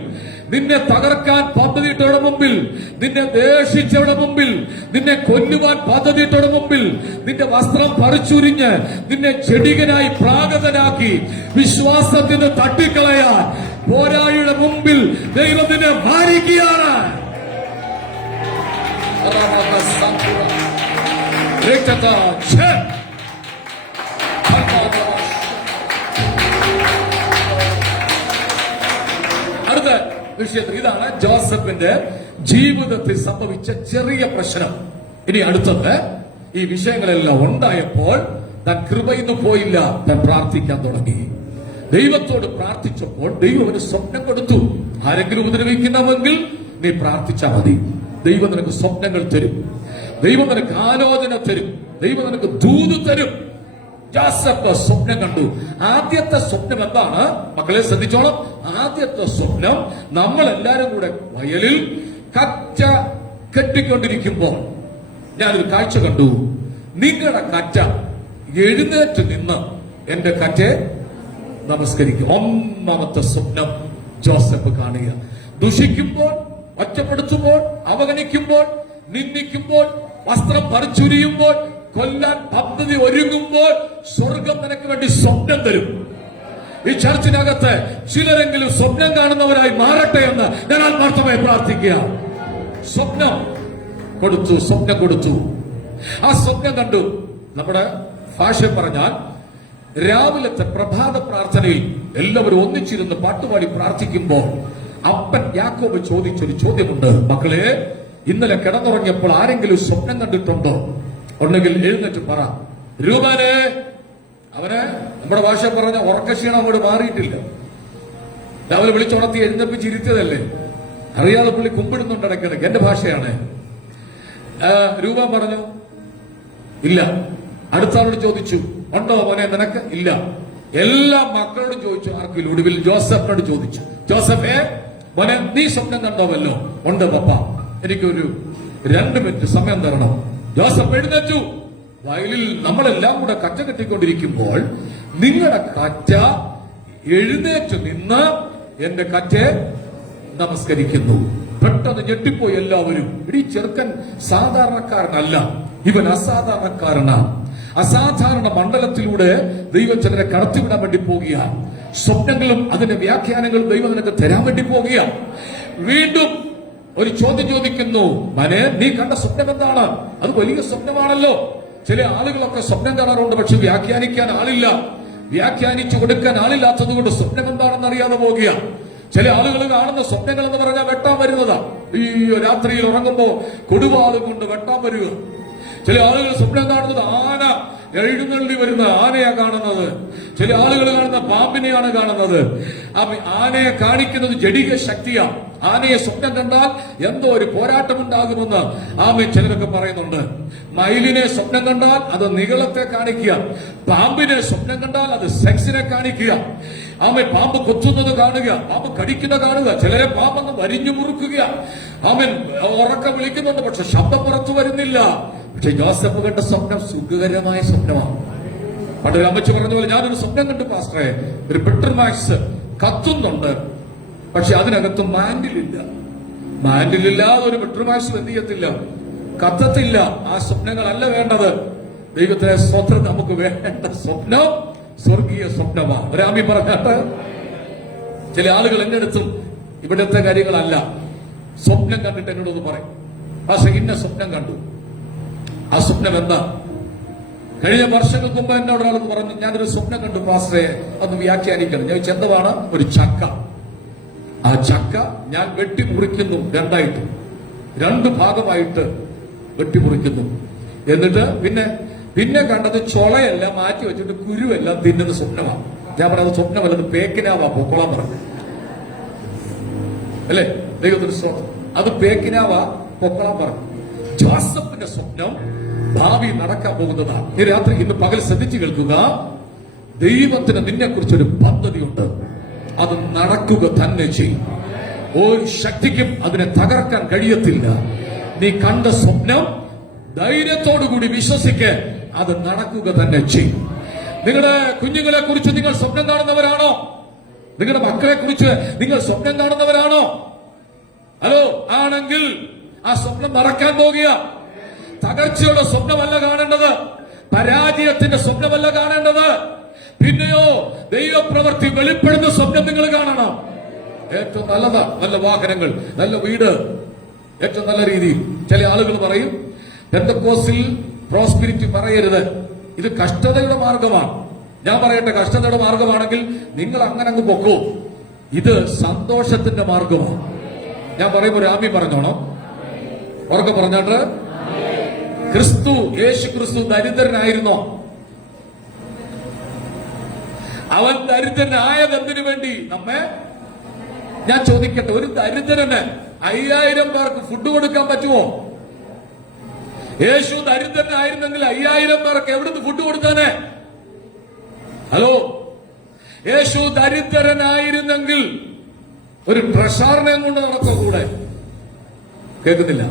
നിന്നെ തകർക്കാൻ പദ്ധതിയിട്ടവരുടെ മുമ്പിൽ, നിന്നെ ദേഷിച്ചവരുടെ മുമ്പിൽ, നിന്നെ കൊല്ലുവാൻ പദ്ധതിയിട്ടവരുടെ മുമ്പിൽ, നിന്റെ വസ്ത്രം പറിച്ചുരിഞ്ഞ് നിന്നെ ചെടികനായി പ്രാകൃതനാക്കി വിശ്വാസത്തിന് തട്ടിക്കളയാൻ പോരാളിയുടെ മുമ്പിൽ ദൈവത്തിനെ മാനിക്കുകയാണ്. അടുത്ത വിഷയത്തിൽ ഇതാണ് ജോസഫിന്റെ ജീവിതത്തിൽ സംഭവിച്ച ചെറിയ പ്രശ്നം. ഇനി അടുത്തത്, ഈ വിഷയങ്ങളെല്ലാം ഉണ്ടായപ്പോൾ താൻ കൃപയിന്ന് പോയില്ല, താൻ പ്രാർത്ഥിക്കാൻ തുടങ്ങി. ദൈവത്തോട് പ്രാർത്ഥിച്ചപ്പോൾ ദൈവം ഒരു സ്വപ്നം കൊടുത്തു. ആരെങ്കിലും ഉപദ്രവിക്കണമെങ്കിൽ നീ പ്രാർത്ഥിച്ചാൽ മതി. ദൈവം നിനക്ക് സ്വപ്നങ്ങൾ തരും, ദൈവം നിനക്ക് ആലോചന തരും, ദൈവം നിനക്ക് ദൂത് തരും. ജോസഫ് സ്വപ്നം കണ്ടു. ആദ്യത്തെ സ്വപ്നം എന്താണ് മക്കളെ? ശ്രദ്ധിച്ചോളം. ആദ്യത്തെ സ്വപ്നം, നമ്മൾ എല്ലാരും കൂടെ വയലിൽ കറ്റ കെട്ടിക്കൊണ്ടിരിക്കുമ്പോൾ ഞാനൊരു കാഴ്ച കണ്ടു. നിങ്ങളുടെ കറ്റ എഴുന്നേറ്റ് നിന്ന് എന്റെ കറ്റയെ നമസ്കരിക്കും. ഒന്നാമത്തെ സ്വപ്നം ജോസഫ് കാണുക. ദുഷിക്കുമ്പോൾ, ഒറ്റപ്പെടുത്തുമ്പോൾ, അവഗണിക്കുമ്പോൾ, നിന്ദിക്കുമ്പോൾ, വസ്ത്രം പറിച്ചുരിയുമ്പോൾ, കൊല്ലാൻ പദ്ധതി ഒരുങ്ങുമ്പോൾ സ്വർഗം നിനക്ക് വേണ്ടി സ്വപ്നം തരും. ഈ ചർച്ചിനകത്ത് ചിലരെങ്കിലും സ്വപ്നം കാണുന്നവരായി മാറട്ടെ എന്ന് ഞാൻ ആത്മാർത്ഥമായി പ്രാർത്ഥിക്കുക. സ്വപ്നം കൊടുത്തു. ആ സ്വപ്നം കണ്ടു. നമ്മുടെ ഭാഷ പറഞ്ഞാൽ രാവിലത്തെ പ്രഭാത പ്രാർത്ഥനയിൽ എല്ലാവരും ഒന്നിച്ചിരുന്ന് പാട്ടുപാടി പ്രാർത്ഥിക്കുമ്പോൾ അപ്പൻ യാക്കോബ് ചോദിച്ചൊരു ചോദ്യമുണ്ട്. മക്കളെ, ഇന്നലെ കിടന്നുറങ്ങിയപ്പോൾ ആരെങ്കിലും സ്വപ്നം കണ്ടിട്ടുണ്ടോ? ഉണ്ടെങ്കിൽ എഴുന്നേറ്റ് പറ. രൂപനെ, അവന് നമ്മുടെ ഭാഷ പറഞ്ഞ ഉറക്കക്ഷീണം അങ്ങോട്ട് മാറിയിട്ടില്ല. രാവിലെ വിളിച്ചുണർത്തി എഴുന്നേപ്പിച്ചിരുത്തിയതല്ലേ, അറിയാതെ പുള്ളി കുമ്പിടുന്നുണ്ട് ഇടയ്ക്കിടയ്ക്ക്. എന്റെ ഭാഷയാണ്. രൂപൻ പറഞ്ഞു ഇല്ല. അടുത്ത ആളോട് ചോദിച്ചു, ഉണ്ടോ മോനെ നിനക്ക്? ഇല്ല. എല്ലാ മക്കളോടും ചോദിച്ചു, ആർക്കില്ല. ഒടുവിൽ ജോസഫിനോട് ചോദിച്ചു, ജോസഫേ മോനെ, നീ സ്വപ്നം കണ്ടോവല്ലോ? ഉണ്ട് പപ്പ, എനിക്കൊരു 2 മിനിറ്റ് സമയം തരണം. ജോസഫ് എഴുന്നേറ്റു. വയലിൽ നമ്മളെല്ലാം കൂടെ കറ്റ കെട്ടിക്കൊണ്ടിരിക്കുമ്പോൾ നിങ്ങളുടെ കറ്റ എഴുന്നേറ്റ് നിന്ന് എന്റെ കറ്റയെ നമസ്കരിക്കുന്നു. പെട്ടെന്ന് ഞെട്ടിപ്പോയി എല്ലാവരും. ഇടീ ചെറുക്കൻ സാധാരണക്കാരനല്ല, ഇവൻ അസാധാരണക്കാരനാണ്. അസാധാരണ മണ്ഡലത്തിലൂടെ ദൈവം ചിലരെ കടത്തിവിടാൻ വേണ്ടി പോകുക. സ്വപ്നങ്ങളും അതിന്റെ വ്യാഖ്യാനങ്ങളും ദൈവം നിനക്ക് തരാൻ വേണ്ടി പോകുക. വീണ്ടും ഒരു ചോദ്യം ചോദിക്കുന്നു, മനെ, നീ കണ്ട സ്വപ്നം എന്താണ്? അത് വലിയ സ്വപ്നമാണല്ലോ. ചില ആളുകളൊക്കെ സ്വപ്നം കാണാറുണ്ട്, പക്ഷെ വ്യാഖ്യാനിക്കാൻ ആളില്ല. വ്യാഖ്യാനിച്ചു കൊടുക്കാൻ ആളില്ലാത്തത് കൊണ്ട് സ്വപ്നം എന്താണെന്ന് അറിയാതെ പോകുക. ചില ആളുകൾ കാണുന്ന സ്വപ്നങ്ങൾ എന്ന് പറഞ്ഞാൽ വെട്ടാൻ വരുന്നതാ. ഈ രാത്രിയിൽ ഉറങ്ങുമ്പോ കൊടുവാളും കൊണ്ട് വെട്ടാൻ വരിക. ചില ആളുകൾ സ്വപ്നം കാണുന്നത് ആന എഴുന്നള്ളി വരുന്ന ആനയാ കാണുന്നത്. ചില ആളുകൾ കാണുന്ന പാമ്പിനെയാണ് കാണുന്നത്. ആനയെ കാണിക്കുന്നത് ജഡിക ശക്തിയാണ്. ആനയെ സ്വപ്നം കണ്ടാൽ എന്തോ ഒരു പോരാട്ടമുണ്ടാകുമെന്ന് ചിലരൊക്കെ പറയുന്നുണ്ട്. മയിലിനെ സ്വപ്നം കണ്ടാൽ അത് നീളത്തെ കാണിക്കുക. പാമ്പിനെ സ്വപ്നം കണ്ടാൽ അത് സെക്സിനെ കാണിക്കുക. പാമ്പ് കൊത്തുന്നത് കാണുക, പാമ്പ് കടിക്കുന്ന കാണുക. ചിലരെ പാമ്പെന്ന് വരിഞ്ഞു മുറുക്കുക. ഉറക്കം വിളിക്കുന്നുണ്ട്, പക്ഷെ ശബ്ദം പുറത്തു വരുന്നില്ല. പക്ഷെ ജോസഫ് കണ്ട സ്വപ്നം സുഖകരമായ സ്വപ്നമാണ്. പണ്ടൊരു അമ്മച്ചി പറഞ്ഞ പോലെ, ഞാനൊരു സ്വപ്നം കണ്ടു പാസ്റ്ററെ, ഒരു പെട്രോമാക്സ് കത്തുന്നുണ്ട്, പക്ഷെ അതിനകത്ത് മാൻഡിലില്ല. മാൻഡിലില്ലാതെ ഒരു പെട്രോമാക്സ് എന്ത് ചെയ്യത്തില്ല, കത്തത്തില്ല. ആ സ്വപ്നങ്ങളല്ല വേണ്ടത്. ദൈവത്തിലെ സ്വത്രം നമുക്ക് വേണ്ട സ്വപ്നം സ്വർഗീയ സ്വപ്നമാണ്. ഒരാമി പറഞ്ഞാട്ട് ചില ആളുകൾ എന്റെ അടുത്തും ഇവിടുത്തെ കാര്യങ്ങളല്ല, സ്വപ്നം കണ്ടിട്ട് എന്നോടൊന്ന് പറയും, പക്ഷെ ഇന്ന സ്വപ്നം കണ്ടു. ആ സ്വപ്നം എന്താ? കഴിഞ്ഞ വർഷങ്ങൾക്ക് മുമ്പ് എന്നോട് ഒരാളെന്ന് പറഞ്ഞു, ഞാനൊരു സ്വപ്നം കണ്ടു പാസ്റ്ററെ, അതൊന്ന് വ്യാഖ്യാനിക്കണം. ഞാൻ ചെന്തമാണ് ഒരു ചക്ക. ആ ചക്ക ഞാൻ വെട്ടിമുറിക്കുന്നു, രണ്ടായിട്ട്, 2 ഭാഗമായിട്ട് വെട്ടിമുറിക്കുന്നു. എന്നിട്ട് പിന്നെ കണ്ടത് ചൊളയെല്ലാം മാറ്റി വെച്ചിട്ട് കുരുവെല്ലാം തിന്നുന്ന സ്വപ്നമാണ്. ഞാൻ പറഞ്ഞത് സ്വപ്നമല്ലത് പേക്കിനാവാ, പൊക്കോളാൻ പറഞ്ഞു അല്ലേ? ദൈവത്തിന് സ്വപ്നം അത് പേക്കിനാവാ, പൊക്കോളാൻ പറഞ്ഞു. ജോസഫിന്റെ സ്വപ്നം ഭാവി നടക്കാൻ പോകുന്നതാണ്. ഈ രാത്രി ഇന്ന് പകൽ ശ്രദ്ധിച്ചു കേൾക്കുക. ദൈവത്തിന് നിന്നെ കുറിച്ചൊരു പദ്ധതിയുണ്ട്. അത് നടക്കുക തന്നെ ചെയ്യും. ഒരു ശക്തിക്കും അതിനെ തകർക്കാൻ കഴിയത്തില്ല. നീ കണ്ട സ്വപ്നം ധൈര്യത്തോടുകൂടി വിശ്വസിക്ക്, അത് നടക്കുക തന്നെ ചെയ്യും. നിങ്ങളുടെ കുഞ്ഞുങ്ങളെ കുറിച്ച് നിങ്ങൾ സ്വപ്നം കാണുന്നവരാണോ? നിങ്ങളുടെ മക്കളെ കുറിച്ച് നിങ്ങൾ സ്വപ്നം കാണുന്നവരാണോ? ഹലോ, ആണെങ്കിൽ ആ സ്വപ്നം നടക്കാൻ പോകുക. തകർച്ചയുടെ സ്വപ്നമല്ല കാണേണ്ടത്, പരാജയത്തിന്റെ സ്വപ്നമല്ല കാണേണ്ടത്. പിന്നെയോ ദൈവപ്രവൃത്തി വെളിപ്പെടുന്ന സ്വപ്നം നിങ്ങൾ കാണണം. ഏറ്റവും നല്ലത് നല്ല വാഹനങ്ങൾ, നല്ല വീട്, ഏറ്റവും നല്ല രീതിയിൽ. ചില ആളുകൾ പറയും പെന്തക്കോസ്റ്റിൽ പ്രോസ്പിരിറ്റി പറയരുത്, ഇത് കഷ്ടതയുടെ മാർഗമാണ്. ഞാൻ പറയട്ടെ, കഷ്ടതയുടെ മാർഗമാണെങ്കിൽ നിങ്ങൾ അങ്ങനെ അങ്ങ് പൊക്കോ. ഇത് സന്തോഷത്തിന്റെ മാർഗമാണ്. ഞാൻ പറയുമ്പോൾ ഒരു ആമി പറഞ്ഞോണം, ഉറക്കെ പറഞ്ഞാട്ട്. യേശു ക്രിസ്തു ദരിദ്രനായിരുന്നോ? അവൻ ദരിദ്രനായത് എന്തിനു വേണ്ടി? ഞാൻ ചോദിക്കട്ടെ, ഒരു ദരിദ്രന് 5000 പേർക്ക് ഫുഡ് കൊടുക്കാൻ പറ്റുമോ? യേശു ദരിദ്രനായിരുന്നെങ്കിൽ 5000 പേർക്ക് എവിടുന്ന് ഫുഡ് കൊടുത്താനെ? ഹലോ, യേശു ദരിദ്രനായിരുന്നെങ്കിൽ ഒരു ട്രഷാറിനെ കൊണ്ട് നടക്കോ കൂടെ? കേൾക്കുന്നില്ല.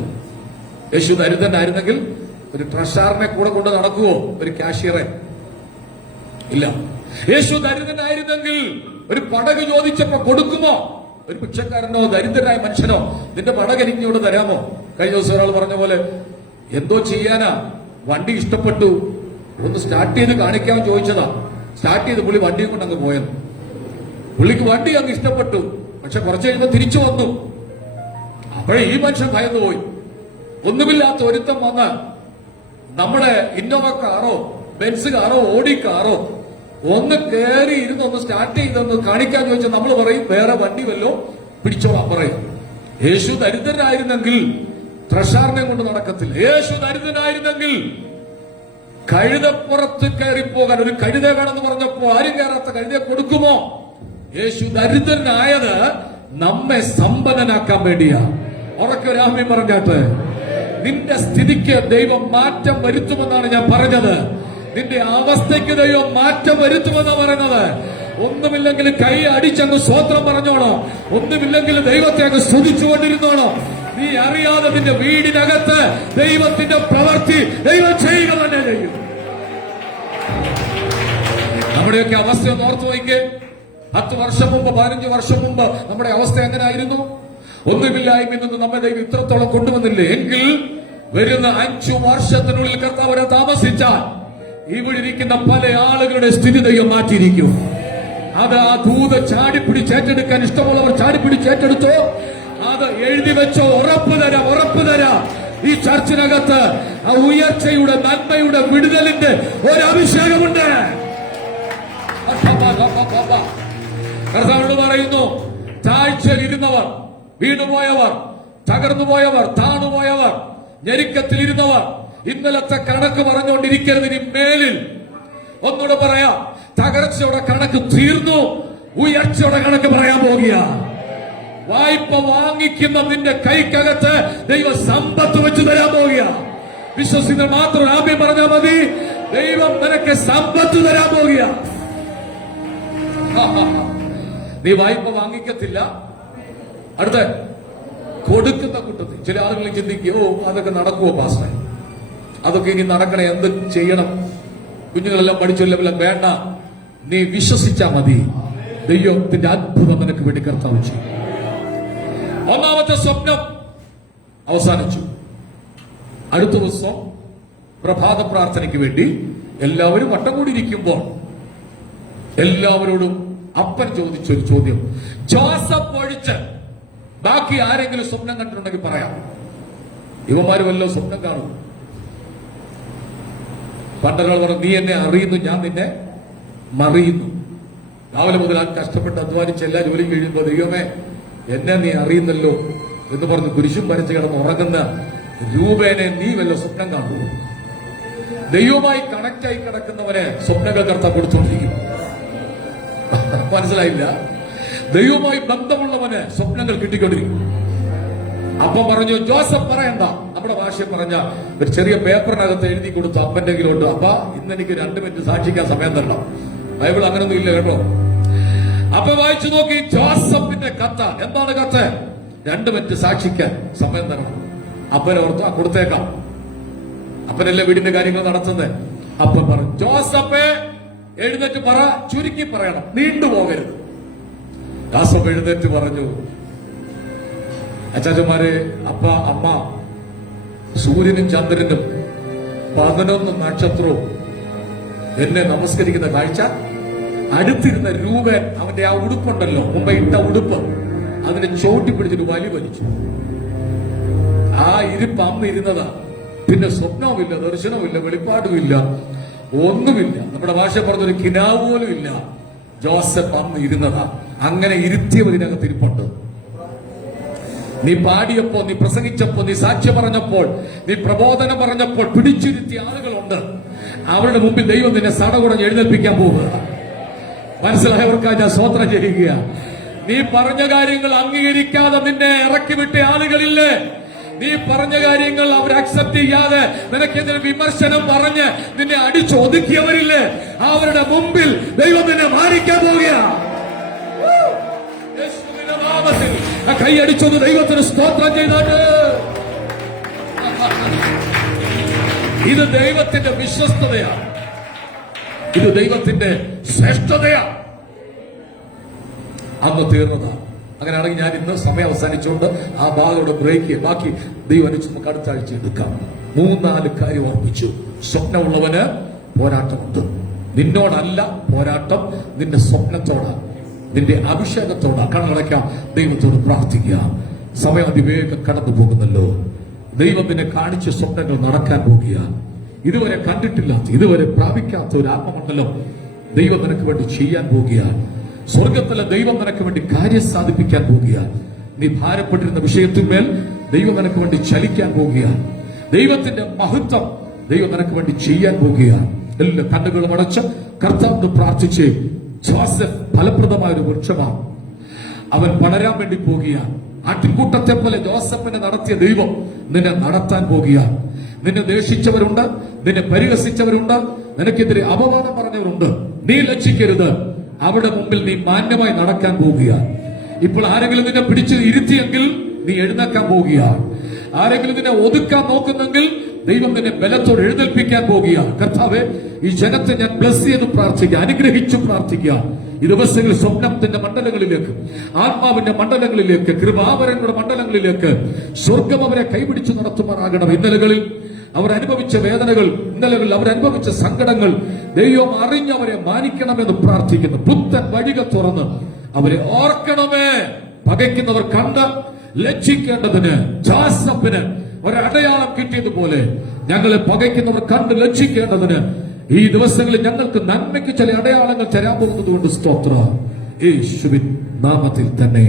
യേശു ദരിദ്രനായിരുന്നെങ്കിൽ ഒരു ട്രഷാറിനെ കൂടെ കൊണ്ട് നടക്കുവോ? ഒരു കാഷ്യറെ? ഇല്ല. യേശു ദരിദ്രനായിരുന്നെങ്കിൽ ഒരു പടക് ചോദിച്ചപ്പോ കൊടുക്കുമോ? ഒരു ഭിക്ഷക്കാരനോ ദരിദ്രനായ മനുഷ്യനോ നിന്റെ പടക് എനിക്കോട് തരാമോ? കഴിഞ്ഞ ദിവസം ഒരാൾ പറഞ്ഞ പോലെ എന്തോ ചെയ്യാനാ, വണ്ടി ഇഷ്ടപ്പെട്ടു, ഒന്ന് സ്റ്റാർട്ട് ചെയ്ത് കാണിക്കാൻ ചോദിച്ചതാ. സ്റ്റാർട്ട് ചെയ്ത് പുള്ളി വണ്ടിയും കൊണ്ട് അങ്ങ് പോയത്. പുള്ളിക്ക് വണ്ടി അങ്ങ് ഇഷ്ടപ്പെട്ടു, പക്ഷെ കുറച്ച് കഴിയുമ്പോൾ തിരിച്ചു വന്നു. അപ്പോഴേ ഈ മനുഷ്യൻ ഭയന്നു പോയി. ഒന്നുമില്ലാത്ത ഒരുത്തം വന്ന് നമ്മുടെ ഇന്നോവ കാറോ ബെൻസ് കാറോ ഓടി കാറോ ഒന്ന് കയറി ഇരുന്ന് ഒന്ന് സ്റ്റാർട്ട് ചെയ്തൊന്ന് കാണിക്കാൻ ചോദിച്ചാൽ നമ്മൾ പറയും വേറെ വണ്ടി വല്ലോ പിടിച്ചോളാം പറയും. യേശു ദരിദ്രനായിരുന്നെങ്കിൽ ട്രഷാറിനെ കൊണ്ട് നടക്കത്തില്ല. യേശു ദരിദ്രനായിരുന്നെങ്കിൽ കഴുതപ്പുറത്ത് കയറിപ്പോകാൻ ഒരു കഴുത വേണമെന്ന് പറഞ്ഞപ്പോ ആരും കയറാത്ത കഴുതയെ കൊടുക്കുമോ? യേശു ദരിദ്രനായത് നമ്മെ സമ്പന്നനാക്കാൻ വേണ്ടിയാ. ഉറക്കെ രാമ്യം പറഞ്ഞാട്ട് നിന്റെ സ്ഥിതിക്ക് ദൈവം മാറ്റം വരുത്തുമെന്നാണ് ഞാൻ പറഞ്ഞത്. നിന്റെ അവസ്ഥയ്ക്ക് ദൈവം മാറ്റം വരുത്തുമെന്നാണ് പറയുന്നത്. ഒന്നുമില്ലെങ്കിൽ കൈ അടിച്ചങ്ങ് സ്വോത്രം പറഞ്ഞോണോ, ഒന്നുമില്ലെങ്കിൽ ദൈവത്തെ അങ്ങ് സ്തുതിച്ചുകൊണ്ടിരുന്നോണോ. നീ അറിയാതെ നിന്റെ വീടിനകത്ത് ദൈവത്തിന്റെ പ്രവൃത്തി ദൈവം ചെയ്യുക തന്നെ ചെയ്യും. നമ്മുടെയൊക്കെ അവസ്ഥ ഒന്ന് ഓർത്തു നോക്കിക്കേ. 10 വർഷം മുമ്പ് 15 വർഷം മുമ്പ് നമ്മുടെ അവസ്ഥ എങ്ങനെയായിരുന്നു? ഒന്നുമില്ലായ്മയിൽ നിന്ന് നമ്മെ ദൈവം ഇത്രത്തോളം കൊണ്ടുവന്നില്ലേ? എങ്കിൽ വരുന്ന 5 വർഷത്തിനുള്ളിൽ കർത്താവരെ താമസിച്ചാൽ ഇവിടെ ഇരിക്കുന്ന പല ആളുകളുടെ സ്ഥിതി ദൈവം മാറ്റിയിരിക്കും. അത് ആ ദൂത് ചാടിപ്പിടിച്ചേറ്റെടുക്കാൻ ഇഷ്ടമുള്ളവർ ചാടിപ്പിടിച്ചേറ്റെടുത്തോ, അത് എഴുതി വെച്ചോ. ഉറപ്പ് തരാം, ഉറപ്പ് തരാം. ഈ ചർച്ചിനകത്ത് ആ ഉയർച്ചയുടെ നന്മയുടെ വിടുതലിന്റെ ഒരു അഭിഷേകമുണ്ട്. കർത്താവോട് പറയുന്നു, താഴ്ചയിലിരുന്നവർ, വീണുപോയവർ, തകർന്നുപോയവർ, താണുപോയവർ, ഞെരുക്കത്തിലിരുന്നവർ, ഇന്നലത്തെ കണക്ക് പറഞ്ഞുകൊണ്ടിരിക്കരുത്. ഇനി മേലിൽ ഒന്നുകൂടെ പറയാം, തകർച്ചയുടെ കണക്ക് തീർന്നു, ഉയർച്ചയുടെ കണക്ക് പറയാൻ പോകുക. വായ്പ വാങ്ങിക്കുന്ന നിന്റെ കൈക്കകത്ത് ദൈവം സമ്പത്ത് വെച്ച് തരാൻ പോകുക. വിശ്വസിക്കുന്ന മാത്രം ആദ്യം പറഞ്ഞാൽ മതി. ദൈവം നിനക്ക് സമ്പത്ത് തരാൻ പോകുക. നീ വായ്പ വാങ്ങിക്കത്തില്ല, അടുത്ത കൊടുക്കുന്ന കൂട്ടത്തിൽ ചില ആളുകൾ ചിന്തിക്കും, ഓ അതൊക്കെ നടക്കുമോ പാസ്റ്റർ, അതൊക്കെ ഇനി നടക്കണേ, എന്ത് ചെയ്യണം, കുഞ്ഞുങ്ങളെല്ലാം പഠിച്ചില്ലെല്ലാം വേണ്ട. നീ വിശ്വസിച്ചാ മതി, ദൈവത്തിന്റെ അത്ഭുതം നിനക്ക് വേണ്ടി കർത്താവ് ചെയ്യും. ഒന്നാമത്തെ സ്വപ്നം അവസാനിച്ചു. അടുത്ത ദിവസം പ്രഭാത പ്രാർത്ഥനയ്ക്ക് വേണ്ടി എല്ലാവരും വട്ടം കൂടിയിരിക്കുമ്പോൾ എല്ലാവരോടും അപ്പൻ ചോദിച്ചൊരു ചോദ്യം, ജോസഫ് ഒഴിച്ച് ബാക്കി ആരെങ്കിലും സ്വപ്നം കണ്ടിട്ടുണ്ടെങ്കിൽ പറയാം. ഇവന്മാര് വല്ലോ സ്വപ്നം കാണും. പണ്ടൊരാൾ പറഞ്ഞു, നീ എന്നെ അറിയുന്നു, ഞാൻ നിന്നെ മറിയുന്നു. രാവിലെ മുതൽ ആ കഷ്ടപ്പെട്ട് അധ്വാനിച്ച് എല്ലാ ജോലിയും കഴിയുമ്പോ ദൈവമേ എന്നെ നീ അറിയുന്നല്ലോ എന്ന് പറഞ്ഞ് കുരിശും വരച്ച് കിടന്ന് ഉറങ്ങുന്ന രൂപേനെ നീ വല്ല സ്വപ്നം കാണുമോ? ദൈവവുമായി കണക്റ്റായി കിടക്കുന്നവനെ സ്വപ്നങ്ങൾ കർത്താവ് കൊടുത്തുകൊണ്ടിരിക്കും. മനസ്സിലായില്ല? ദൈവവുമായി ബന്ധമുള്ളവന് സ്വപ്നങ്ങൾ കിട്ടിക്കൊണ്ടിരിക്കും. അപ്പൊ പറഞ്ഞു, ജോസഫ് പറയണ്ട, നമ്മുടെ ഭാഷയിൽ പറഞ്ഞ ഒരു ചെറിയ പേപ്പറിനകത്ത് എഴുതി കൊടുത്തു അപ്പന്റെ കയ്യിലോട്ട്, അപ്പ ഇന്ന് എനിക്ക് 2 മിനിറ്റ് സാക്ഷിക്കാൻ സമയം തരണം. ബൈബിൾ അങ്ങനൊന്നും ഇല്ല കേട്ടോ. അപ്പൊ വായിച്ചു നോക്കി, ജോസഫിന്റെ കത്ത്. എന്താണ് കത്ത്? 2 മിനിറ്റ് സാക്ഷിക്കാൻ സമയം തരണം. അപ്പനോർത്ത് കൊടുത്തേക്കാം, അപ്പനല്ലേ വീടിന്റെ കാര്യങ്ങൾ നടത്തുന്നത്. അപ്പൻ പറഞ്ഞു, ജോസഫേ എഴുന്നേറ്റ് പറ, ചുരുക്കി പറയണം, നീണ്ടുപോകരുത്. ജോസഫ് എഴുന്നേറ്റ് പറഞ്ഞു, അച്ചാച്ചന്മാരെ, അപ്പ അമ്മ, സൂര്യനും ചന്ദ്രനും 11 നക്ഷത്രവും എന്നെ നമസ്കരിക്കുന്ന കാഴ്ച, അടുത്തിരുന്ന രൂപൻ അവന്റെ ആ ഉടുപ്പുണ്ടല്ലോ, മുമ്പ് ഇട്ട ഉടുപ്പ്, അതിനെ ചോട്ടി പിടിച്ചിട്ട് വലി വലിച്ചു. ആ ഇരിപ്പ് അന്ന് ഇരുന്നതാ. പിന്നെ സ്വപ്നവുമില്ല, ദർശനവുമില്ല, വെളിപ്പാടുമില്ല, ഒന്നുമില്ല. നമ്മുടെ ഭാഷ പറഞ്ഞൊരു കിനാവ് പോലും ഇല്ല. ജോസഫ് അന്ന് ഇരുന്നതാ. അങ്ങനെ ഇരുത്തിയവരിനകത്ത് ഇരിപ്പുണ്ട്. നീ പാടിയപ്പോ, നീ പ്രസംഗിച്ചപ്പോ, നീ സാക്ഷ്യം പറഞ്ഞപ്പോൾ, നീ പ്രബോധനം പറഞ്ഞപ്പോൾ പിടിച്ചിരുത്തിയ ആളുകളുണ്ട്. അവരുടെ മുമ്പിൽ ദൈവം നിന്നെ സടകുടഞ്ഞ് എഴുന്നേൽപ്പിക്കാൻ പോവുക. മനസ്സിലായവർക്കായി ഞാൻ സ്തോത്രം ചെയ്യുക. നീ പറഞ്ഞ കാര്യങ്ങൾ അംഗീകരിക്കാതെ നിന്നെ ഇറക്കി വിട്ട ആളുകളില്ലേ? നീ പറഞ്ഞ കാര്യങ്ങൾ അവർ അക്സെപ്റ്റ് ചെയ്യാതെ നിനക്കെതിരെ വിമർശനം പറഞ്ഞ് നിന്നെ അടിച്ചൊതുക്കിയവരില്ലേ? അവരുടെ മുമ്പിൽ ദൈവം നിന്നെ മാനിക്കാൻ പോവുകയാണ്. യേശുവിന്റെ നാമത്തിൽ കൈയടിച്ചൊന്ന് ദൈവത്തിന് സ്തോത്രം ചെയ്താട്ട്. ഇത് ദൈവത്തിന്റെ വിശ്വസ്തതയാണ്. ഇത് ദൈവത്തിന്റെ ശ്രേഷ്ഠതയാണ്. അന്ന് തീർന്നതാണ്. അങ്ങനെയാണെങ്കിൽ ഞാൻ ഇന്ന് സമയം അവസാനിച്ചുകൊണ്ട് ആ ഭാഗങ്ങളുടെ ബ്രേക്ക് ബാക്കി ദൈവം അനുസരിച്ച് നമുക്ക് അടുത്ത ആഴ്ച എടുക്കാം. 3-4 കാര്യം ഓർമ്മിച്ചു. സ്വപ്നമുള്ളവന് പോരാട്ടമുണ്ട്. നിന്നോടല്ല പോരാട്ടം, നിന്റെ സ്വപ്നത്തോടാണ്, നിന്റെ അഭിഷേകത്തോടാണ്. കണ്ണടയ്ക്കാം, ദൈവത്തോട് പ്രാർത്ഥിക്കുക. സമയം അതിവേഗം കടന്നു പോകുന്നല്ലോ. ദൈവം നിന്നെ കാണിച്ച സ്വപ്നങ്ങൾ നടക്കാൻ പോകുക. ഇതുവരെ കണ്ടിട്ടില്ലാത്ത, ഇതുവരെ പ്രാപിക്കാത്ത ഒരു ആത്മമണ്ഡലം ദൈവം നിനക്ക് വേണ്ടി ചെയ്യാൻ പോകുകയാണ്. സ്വർഗത്തിലെ ദൈവം നിനക്ക് വേണ്ടി കാര്യം സാധിപ്പിക്കാൻ പോകുകയാണ്. നീ ഭാരപ്പെട്ടിരുന്ന വിഷയത്തിന്മേൽ ദൈവം നിനക്ക് വേണ്ടി ചലിക്കാൻ പോകുകയാണ്. ദൈവത്തിന്റെ മഹത്വം ദൈവം നിനക്ക് വേണ്ടി ചെയ്യാൻ പോകുകയാണ്. എല്ലാ കണ്ണുകളും അടച്ച് കർത്താവിന് പ്രാർത്ഥിച്ച്. ജോസഫ് ഫലപ്രദമായ ഒരു വൃക്ഷമാണ്. അവൻ വളരാൻ വേണ്ടി പോകുകയാണ്. ആട്ടിൻകൂട്ടത്തെ പോലെ ജോസഫിനെ നടത്തിയ ദൈവം നിന്നെ നടത്താൻ പോകുകയാണ്. നിന്നെ ദേഷിച്ചവരുണ്ട്, നിന്നെ പരിഹസിച്ചവരുണ്ട്, നിനക്കെതിരെ അപമാനം പറഞ്ഞവരുണ്ട്. നീ ലജ്ജിക്കരുത്. അവിടെ മുമ്പിൽ നീ മാന്യമായി നടക്കാൻ പോകുകയാണ്. ഇപ്പോൾ ആരെങ്കിലും നിന്നെ പിടിച്ച് ഇരുത്തിയെങ്കിൽ നീ എഴുന്നേക്കാൻ പോകുകയാണ്. ആരെങ്കിലും നിന്നെ ഒതുക്കാൻ നോക്കുന്നെങ്കിൽ ദൈവം നിന്നെ ബലത്തോട് എഴുന്നേൽപ്പിക്കാൻ പോകുകയാണ്. കർത്താവേ, ഈ ജനത്തെ ഞാൻ ബ്ലസ് ചെയ്ത് പ്രാർത്ഥിക്കുക, അനുഗ്രഹിച്ചു പ്രാർത്ഥിക്കുക. ഈ ദിവസങ്ങളിൽ സ്വപ്നത്തിന്റെ മണ്ഡലങ്ങളിലേക്ക്, ആത്മാവിന്റെ മണ്ഡലങ്ങളിലേക്ക്, കൃപാവരങ്ങളുടെ മണ്ഡലങ്ങളിലേക്ക് സ്വർഗം അവരെ കൈപിടിച്ചു നടത്തുമാറാകണം. ഇന്നലകളിൽ അവർ അനുഭവിച്ച വേദനകൾ, ഇന്നലകളിൽ അവർ അനുഭവിച്ച സങ്കടങ്ങൾ ദൈവം അറിഞ്ഞവരെ മാനിക്കണമെന്ന് പ്രാർത്ഥിക്കുന്നു. പുത്തൻ വഴികൾ തുറന്ന് അവരെ ഓർക്കണമേ. പകയ്ക്കുന്നവർ കണ്ട് ലജ്ജിക്കേണ്ടതിന് ജോസഫിന് ഒരടയാളം കിട്ടിയതുപോലെ ഞങ്ങളെ പകയ്ക്കുന്നവർ കണ്ട് ലജ്ജിക്കേണ്ടതിന് ഈ ദിവസങ്ങളിൽ ഞങ്ങൾക്ക് നന്മയ്ക്ക് ചില അടയാളങ്ങൾ തരാൻ പോകുന്നത് കൊണ്ട് സ്തോത്രം. യേശുവിൻ നാമത്തിൽ തന്നെ.